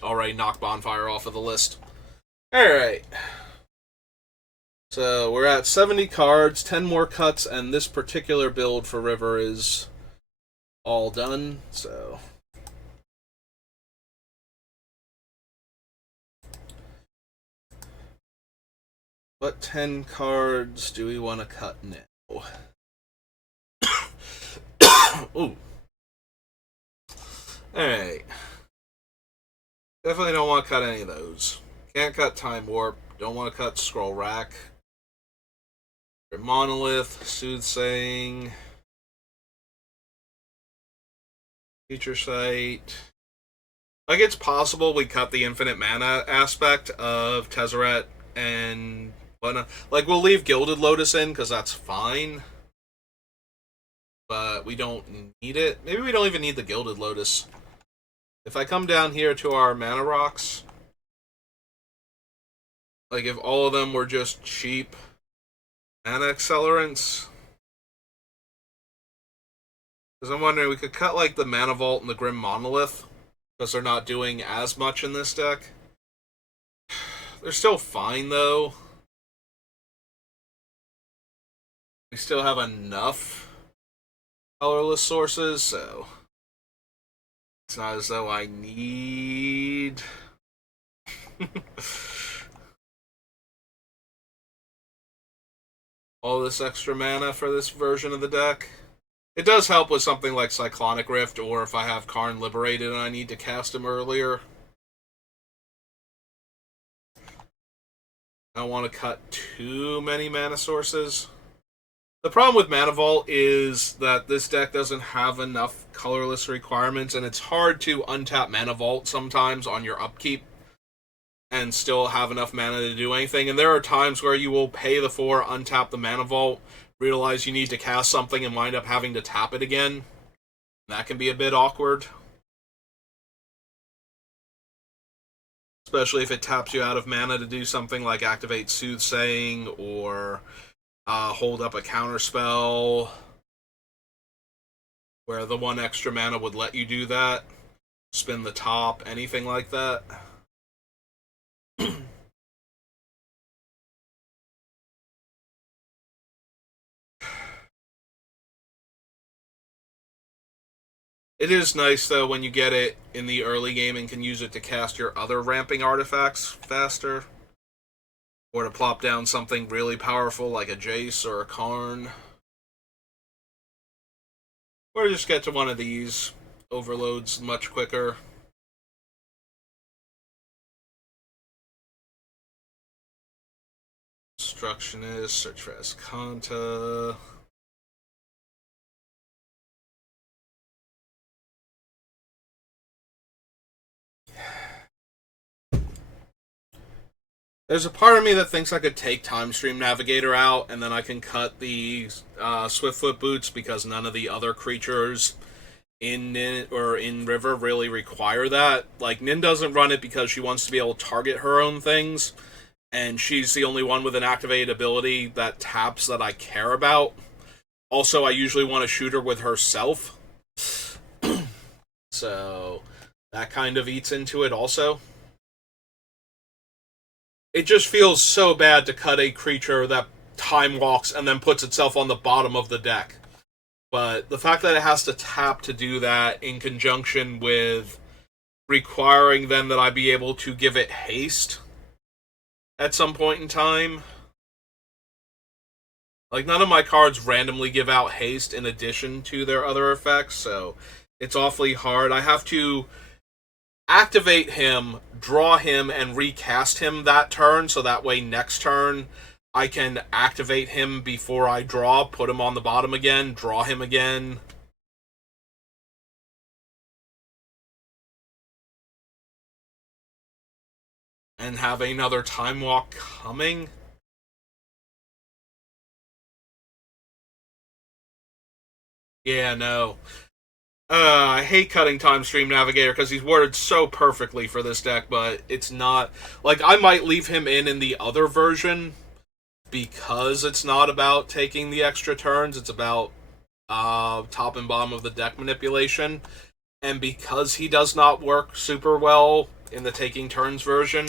already knock Bonfire off of the list. Alright. So we're at 70 cards, 10 more cuts, and this particular build for River is all done, so. What 10 cards do we want to cut now? Ooh. Alright. Definitely don't want to cut any of those. Can't cut Time Warp. Don't want to cut Scroll Rack. Monolith, Soothsaying, Future Sight. Like, it's possible we cut the infinite mana aspect of Tezzeret and whatnot. Like, we'll leave Gilded Lotus in, because that's fine. But we don't need it. Maybe we don't even need the Gilded Lotus. If I come down here to our mana rocks, like, if all of them were just cheap mana accelerants, because I'm wondering, we could cut, like, the Mana Vault and the Grim Monolith, because they're not doing as much in this deck. They're still fine, though. We still have enough colorless sources, so it's not as though I need all this extra mana for this version of the deck. It does help with something like Cyclonic Rift, or if I have Karn Liberated and I need to cast him earlier. I don't want to cut too many mana sources. The problem with Mana Vault is that this deck doesn't have enough colorless requirements, and it's hard to untap Mana Vault sometimes on your upkeep and still have enough mana to do anything. And there are times where you will pay the 4, untap the Mana Vault, realize you need to cast something, and wind up having to tap it again. That can be a bit awkward. Especially if it taps you out of mana to do something like activate Soothsaying or hold up a counterspell, where the 1 extra mana would let you do that. Spin the top, anything like that. It is nice, though, when you get it in the early game and can use it to cast your other ramping artifacts faster. Or to plop down something really powerful like a Jace or a Karn. Or just get to one of these overloads much quicker. Destructionist, search for Escanta. There's a part of me that thinks I could take Time Stream Navigator out, and then I can cut the Swiftfoot Boots because none of the other creatures in Nin or in River really require that. Like, Nin doesn't run it because she wants to be able to target her own things, and she's the only one with an activated ability that taps that I care about. Also, I usually want to shoot her with herself. So, that kind of eats into it also. It just feels so bad to cut a creature that time walks and then puts itself on the bottom of the deck. But the fact that it has to tap to do that in conjunction with requiring then that I be able to give it haste at some point in time. Like, none of my cards randomly give out haste in addition to their other effects, so it's awfully hard. I have to activate him, draw him, and recast him that turn, so that way next turn I can activate him before I draw, put him on the bottom again, draw him again. And have another Time Walk coming. Yeah, no. I hate cutting Time Stream Navigator because he's worded so perfectly for this deck, but it's not. Like, I might leave him in the other version because it's not about taking the extra turns, it's about top and bottom of the deck manipulation. And because he does not work super well in the taking turns version.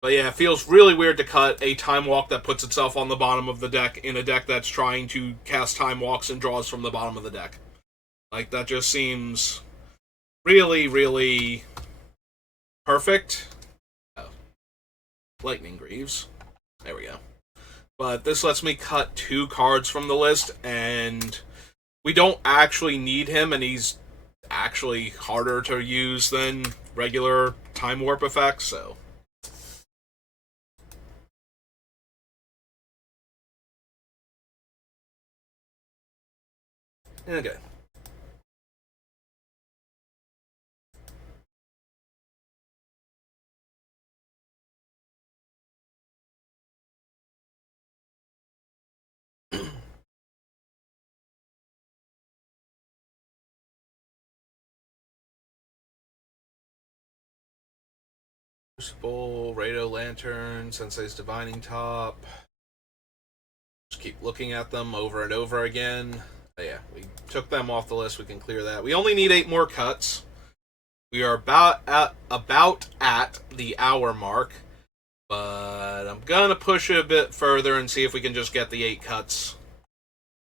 But yeah, it feels really weird to cut a Time Walk that puts itself on the bottom of the deck in a deck that's trying to cast Time Walks and draws from the bottom of the deck. Like, that just seems really, really perfect. Oh. Lightning Greaves. There we go. But this lets me cut 2 cards from the list, and we don't actually need him, and he's actually harder to use than regular Time Warp effects, so. Okay. Crucible, Rado Lantern, Sensei's Divining Top. Just keep looking at them over and over again. But yeah, we took them off the list. We can clear that. We only need 8 more cuts. We are about at the hour mark. But I'm going to push it a bit further and see if we can just get the 8 cuts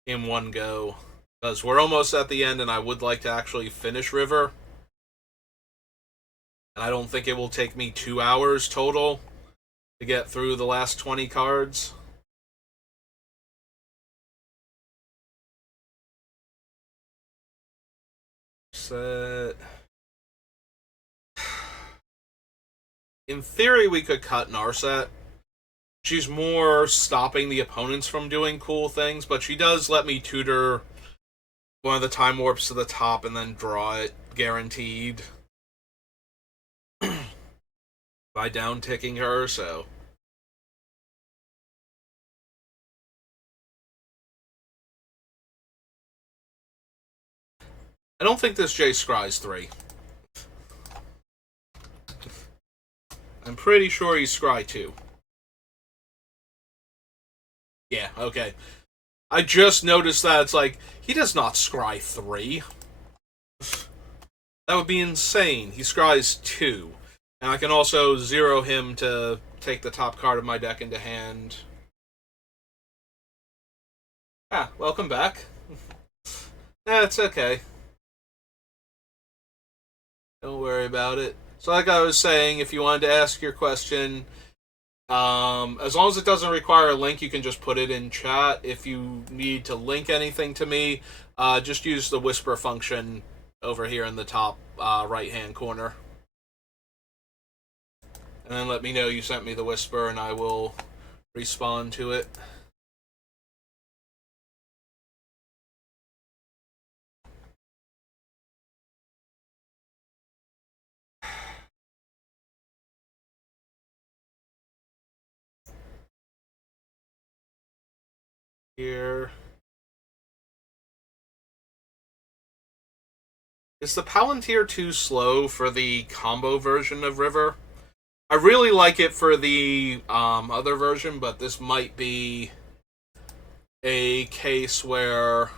in one go. Because we're almost at the end, and I would like to actually finish River. And I don't think it will take me 2 hours total to get through the last 20 cards. Set. In theory, we could cut Narset. She's more stopping the opponents from doing cool things, but she does let me tutor one of the Time Warps to the top and then draw it, guaranteed. By down-ticking her, so. I don't think this Jace scries 3. I'm pretty sure he's scry 2. Yeah, okay. I just noticed that it's like, he does not scry 3. That would be insane. He scries 2. And I can also 0 him to take the top card of my deck into hand. Ah, welcome back. It's okay. Don't worry about it. So, like I was saying, if you wanted to ask your question, as long as it doesn't require a link, you can just put it in chat. If you need to link anything to me, just use the whisper function over here in the top right-hand corner. And then let me know you sent me the whisper, and I will respond to it. Here. Is the Palantir too slow for the combo version of River? I really like it for the other version, but this might be a case where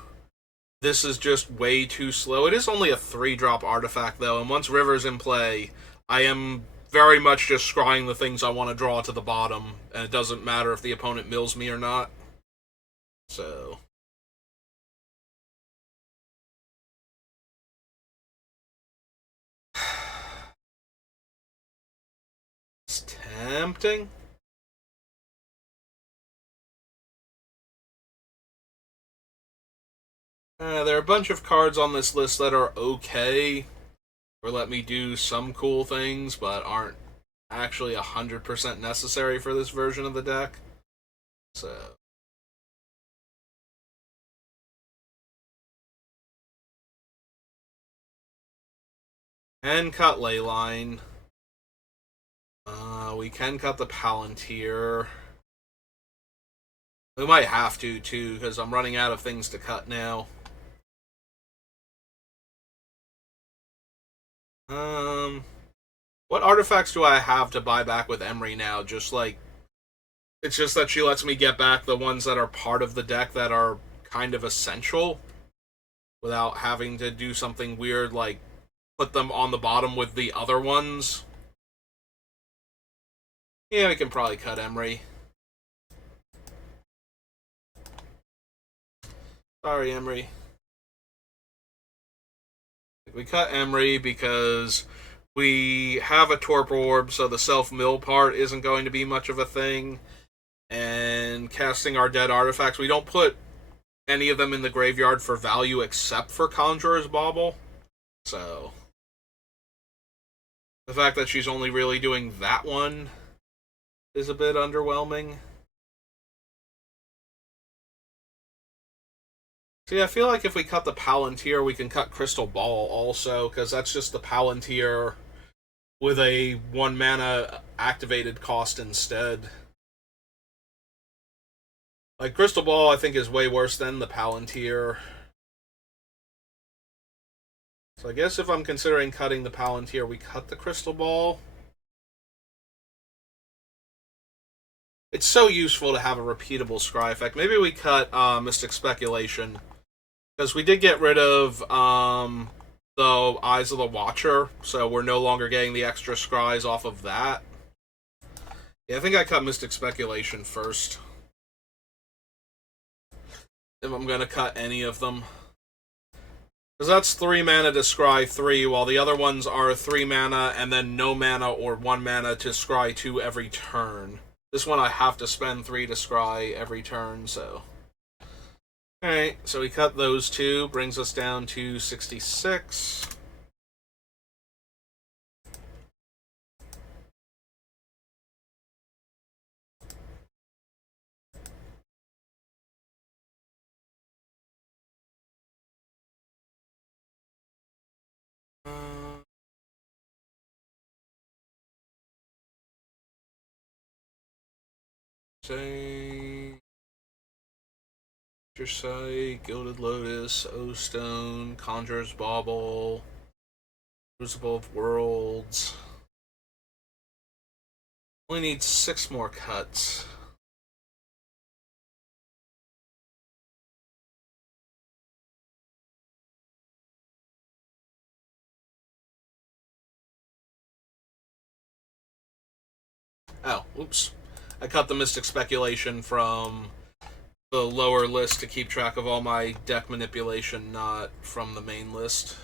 this is just way too slow. It is only a 3-drop artifact, though, and once River's in play, I am very much just scrying the things I want to draw to the bottom, and it doesn't matter if the opponent mills me or not. So... it's tempting. There are a bunch of cards on this list that are okay, or let me do some cool things, but aren't actually 100% necessary for this version of the deck. So... and cut Leyline. We can cut the Palantir. We might have to, too, because I'm running out of things to cut now. What artifacts do I have to buy back with Emry now? Just like... it's just that she lets me get back the ones that are part of the deck that are kind of essential, without having to do something weird like put them on the bottom with the other ones. Yeah, we can probably cut Emry. Sorry, Emry. We cut Emry because we have a Torpor Orb, so the self-mill part isn't going to be much of a thing. And casting our dead artifacts, we don't put any of them in the graveyard for value except for Conjurer's Bauble. So... the fact that she's only really doing that one is a bit underwhelming. See, I feel like if we cut the Palantir, we can cut Crystal Ball also, because that's just the Palantir with a 1-mana activated cost instead. Like, Crystal Ball, I think, is way worse than the Palantir. So I guess if I'm considering cutting the Palantir, we cut the Crystal Ball. It's so useful to have a repeatable scry effect. Maybe we cut Mystic Speculation, because we did get rid of the Eyes of the Watcher, so we're no longer getting the extra scries off of that. Yeah, I think I cut Mystic Speculation first, if I'm going to cut any of them. Because that's 3 mana to scry 3, while the other ones are 3 mana and then no mana or 1 mana to scry 2 every turn. This one I have to spend 3 to scry every turn, so... alright, so we cut those 2, brings us down to 66. Say... Your Sight, Gilded Lotus, O-Stone, Conjurer's Bauble, Crucible of Worlds. Only need 6 more cuts. Oh, oops. I cut the Mystic Speculation from the lower list to keep track of all my deck manipulation, not from the main list.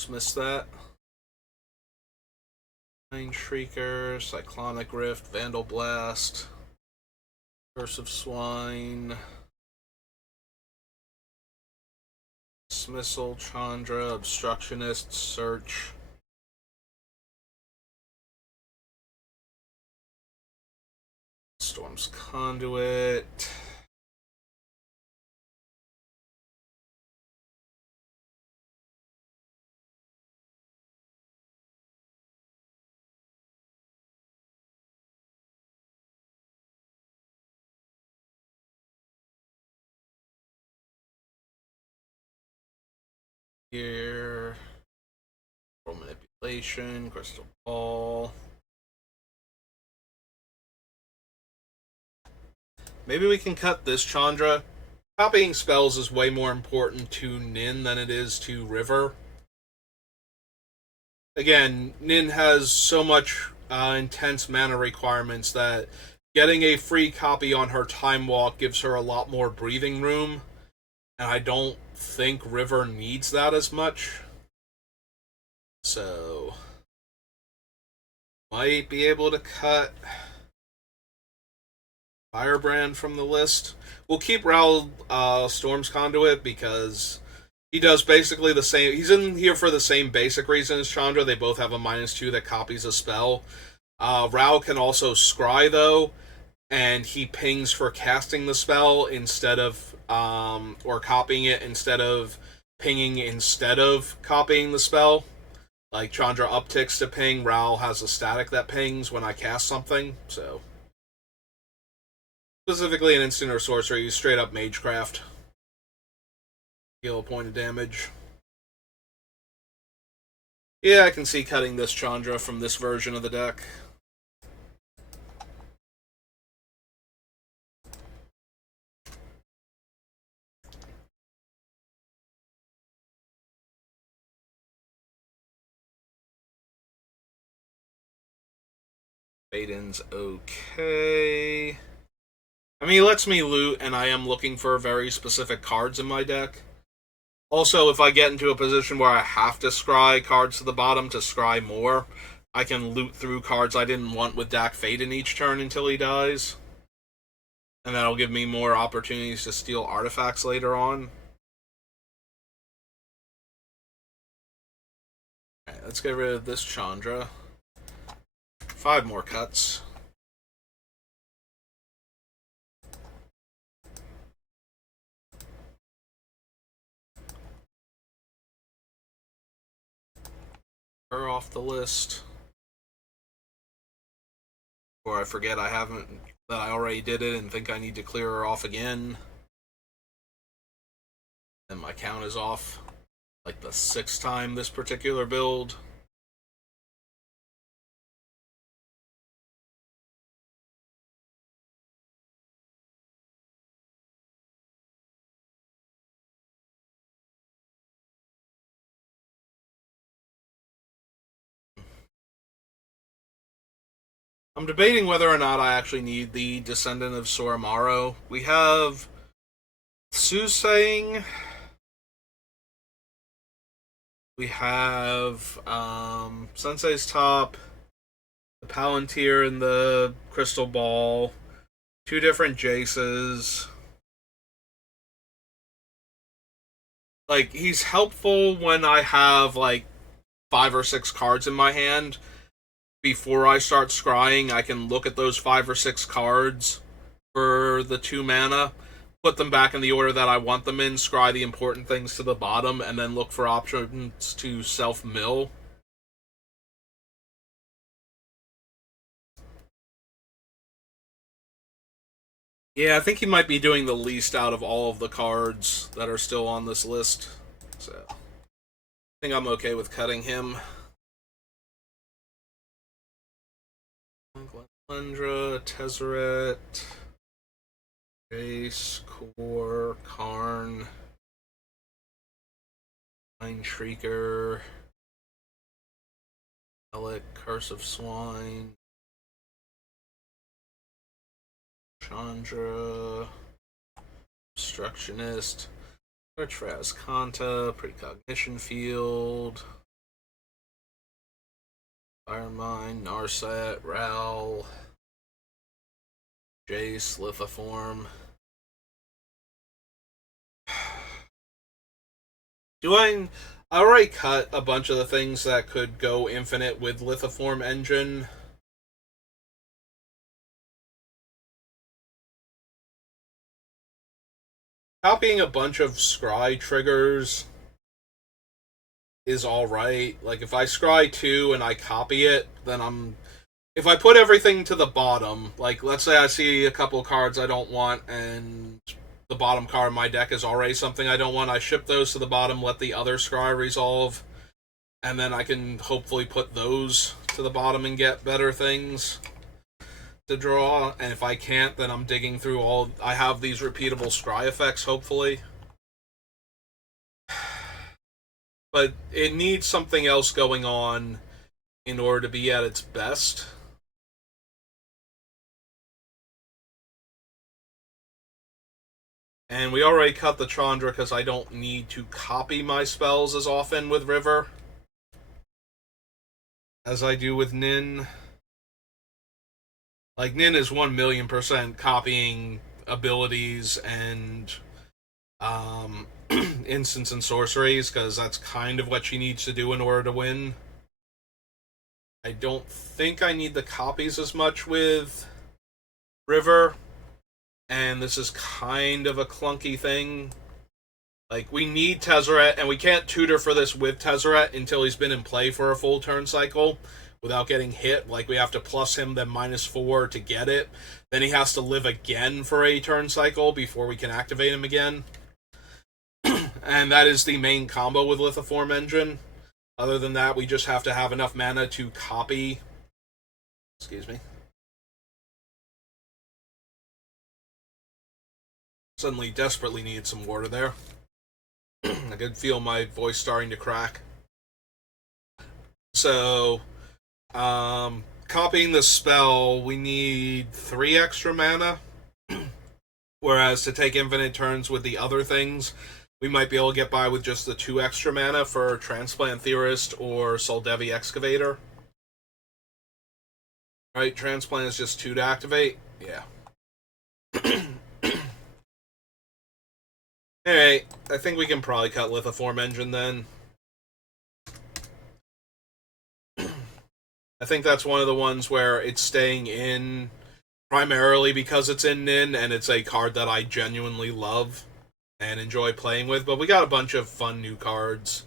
Just missed that. Mind Shrieker, Cyclonic Rift, Vandal Blast, Curse of Swine, Dismissal, Chandra, Obstructionist, Search. Storm's Conduit. Here. Manipulation, Crystal Ball. Maybe we can cut this Chandra. Copying spells is way more important to Nin than it is to River. Again, Nin has so much intense mana requirements that getting a free copy on her Time Walk gives her a lot more breathing room, and I don't think River needs that as much. So, might be able to cut Firebrand from the list. We'll keep Ral Storm's Conduit because he does basically the same. He's in here for the same basic reason as Chandra. They both have a -2 that copies a spell. Rao can also scry though, and he pings for casting the spell instead of or copying it instead of pinging instead of copying the spell. Like Chandra upticks to ping, Rao has a static that pings when I cast something. So specifically an instant or sorcery, you straight up Magecraft. Heal a point of damage. Yeah, I can see cutting this Chandra from this version of the deck. Aiden's okay. I mean, he lets me loot, and I am looking for very specific cards in my deck. Also, if I get into a position where I have to scry cards to the bottom to scry more, I can loot through cards I didn't want with Dack Fayden each turn until he dies. And that'll give me more opportunities to steal artifacts later on. Alright, let's get rid of this Chandra. 5 more cuts. Her off the list. Or I forget I haven't, that I already did it and think I need to clear her off again. And my count is off. Like the 6th time this particular build. I'm debating whether or not I actually need the Descendant of Soramaru. We have Susang. We have Sensei's Top, the Palantir and the Crystal Ball, 2 different Jaces. Like, he's helpful when I have, like, 5 or 6 cards in my hand. Before I start scrying, I can look at those 5 or 6 cards for the 2 mana, put them back in the order that I want them in, scry the important things to the bottom, and then look for options to self-mill. Yeah, I think he might be doing the least out of all of the cards that are still on this list. So, I think I'm okay with cutting him. Glendra, Tezzeret, Jace, Core, Karn, Mind Shrieker, Relic, Curse of Swine, Chandra, Obstructionist, Search for Ascanta, Precognition Field, Firemine, Narset, Ral, Jace, Lithoform. I already cut a bunch of the things that could go infinite with Lithoform Engine. Copying a bunch of scry triggers is alright. Like, if I scry 2 and I copy it, then I'm... If I put everything to the bottom, like, let's say I see a couple cards I don't want, and the bottom card of my deck is already something I don't want, I ship those to the bottom, let the other scry resolve, and then I can hopefully put those to the bottom and get better things to draw. And if I can't, then I'm digging through all... I have these repeatable scry effects, hopefully. But it needs something else going on in order to be at its best. And we already cut the Chandra because I don't need to copy my spells as often with River as I do with Nin. Like, Nin is 1,000,000% copying abilities and instants and sorceries, because that's kind of what she needs to do in order to win. I don't think I need the copies as much with River, and this is kind of a clunky thing. Like, we need Tezzeret, and we can't tutor for this with Tezzeret until he's been in play for a full turn cycle without getting hit. Like, we have to plus him, then -4 to get it. Then he has to live again for a turn cycle before we can activate him again. And that is the main combo with Lithoform Engine. Other than that, we just have to have enough mana to copy... Excuse me. Suddenly desperately needed some water there. I could feel my voice starting to crack. So, copying the spell, we need 3 extra mana. Whereas to take infinite turns with the other things, we might be able to get by with just the 2 extra mana for Transplant Theorist or Soldevi Excavator. Right, Transplant is just 2 to activate? Yeah. Alright, I think we can probably cut Lithoform Engine then. I think that's one of the ones where it's staying in primarily because it's in Nin, and it's a card that I genuinely love and enjoy playing with, but we got a bunch of fun new cards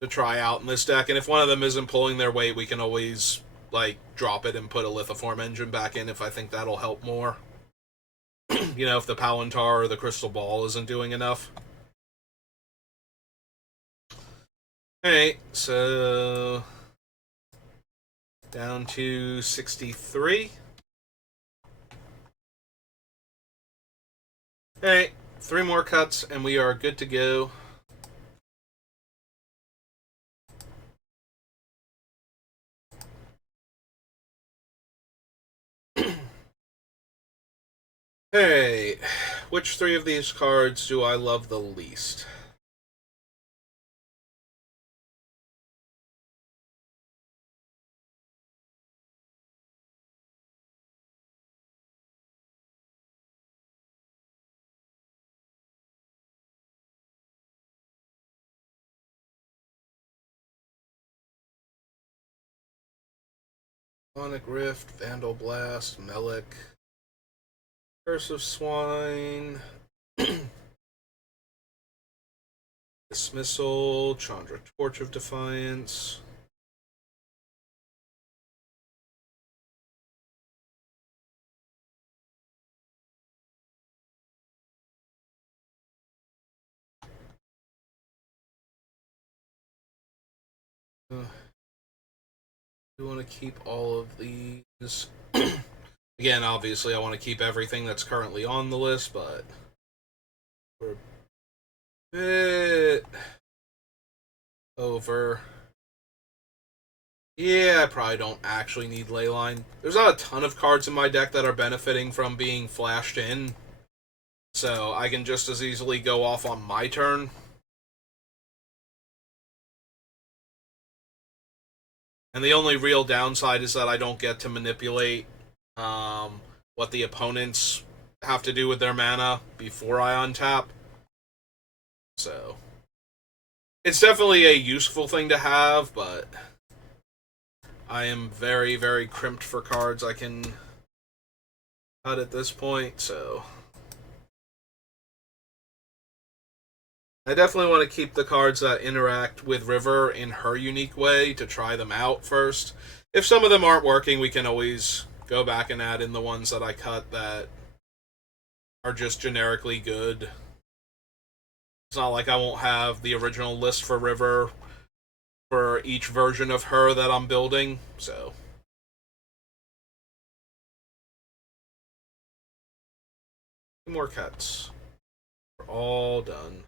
to try out in this deck, and if one of them isn't pulling their weight, we can always, like, drop it and put a Lithoform Engine back in if I think that'll help more. You know, if the Palantar or the Crystal Ball isn't doing enough. Alright, so... down to 63. Alright, 3 more cuts and we are good to go. Hey, which 3 of these cards do I love the least? Sonic Rift, Vandal Blast, Melik, Curse of Swine, Dismissal, Chandra Torch of Defiance. We want to keep all of these. Again, obviously, I want to keep everything that's currently on the list, but we're a bit over. Yeah, I probably don't actually need Leyline. There's not a ton of cards in my deck that are benefiting from being flashed in, so I can just as easily go off on my turn. And the only real downside is that I don't get to manipulate what the opponents have to do with their mana before I untap. So it's definitely a useful thing to have, but I am very, very crimped for cards I can cut at this point, so I definitely want to keep the cards that interact with River in her unique way to try them out first. If some of them aren't working, we can always go back and add in the ones that I cut that are just generically good. It's not like I won't have the original list for River for each version of her that I'm building, so. Two more cuts. We're all done.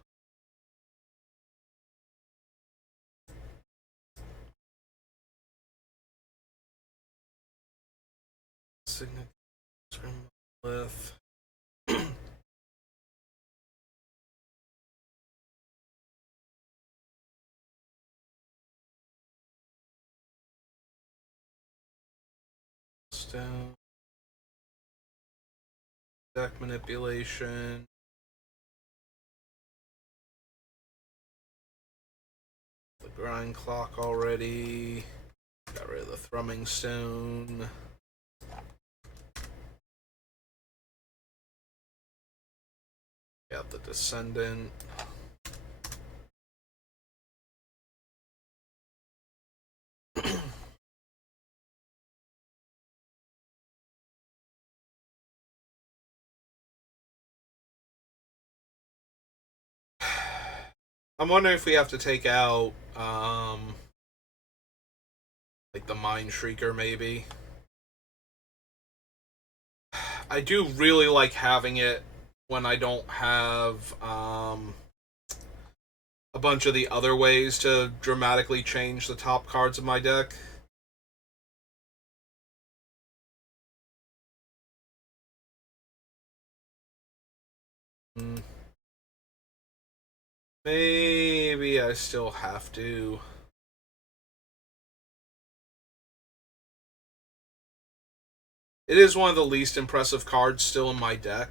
Signature with stone. Deck manipulation. The grind clock already. Got rid of the thrumming stone. Got the descendant. I'm wondering if we have to take out, like the Mind Shrieker, maybe. I do really like having it when I don't have, a bunch of the other ways to dramatically change the top cards of my deck. Maybe I still have to. It is one of the least impressive cards still in my deck.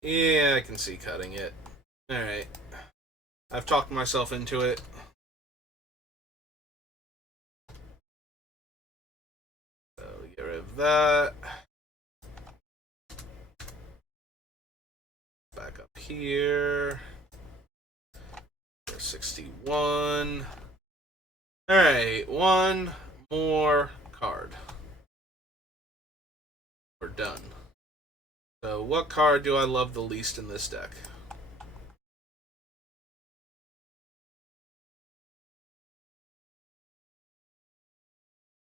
Yeah, I can see cutting it. Alright. I've talked myself into it. So, get rid of that. Back up here. 61. Alright, one more card. We're done. So, what card do I love the least in this deck?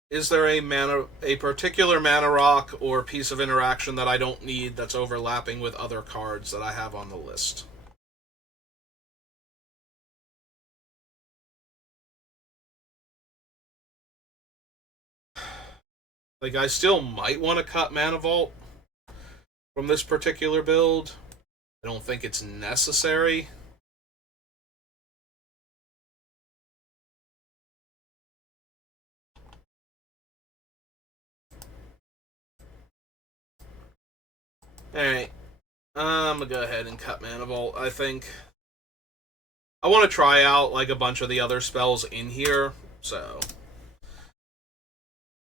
Is there a particular mana rock or piece of interaction that I don't need that's overlapping with other cards that I have on the list? Like, I still might want to cut Mana Vault from this particular build. I don't think it's necessary. Alright. I'm gonna go ahead and cut Mana Vault, I think. I want to try out, like, a bunch of the other spells in here, so.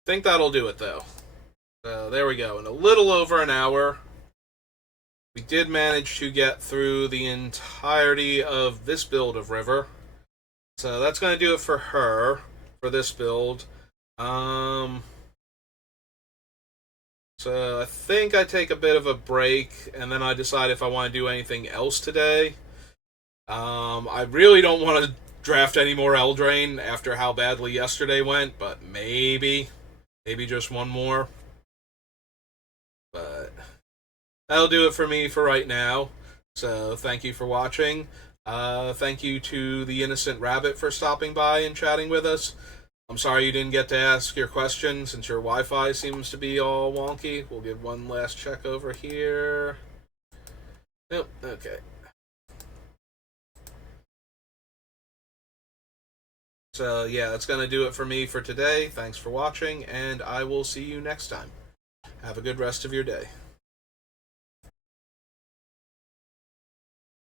I think that'll do it, though. So, there we go. In a little over an hour, we did manage to get through the entirety of this build of River. So, that's going to do it for her, for this build. So I think I take a bit of a break, and then I decide if I want to do anything else today. I really don't want to draft any more Eldraine after how badly yesterday went, but maybe just one more. But that'll do it for me for right now. So thank you for watching. Thank you to the Innocent Rabbit for stopping by and chatting with us. I'm sorry you didn't get to ask your question since your Wi-Fi seems to be all wonky. We'll give one last check over here. Nope, okay. So, yeah, that's going to do it for me for today. Thanks for watching, and I will see you next time. Have a good rest of your day.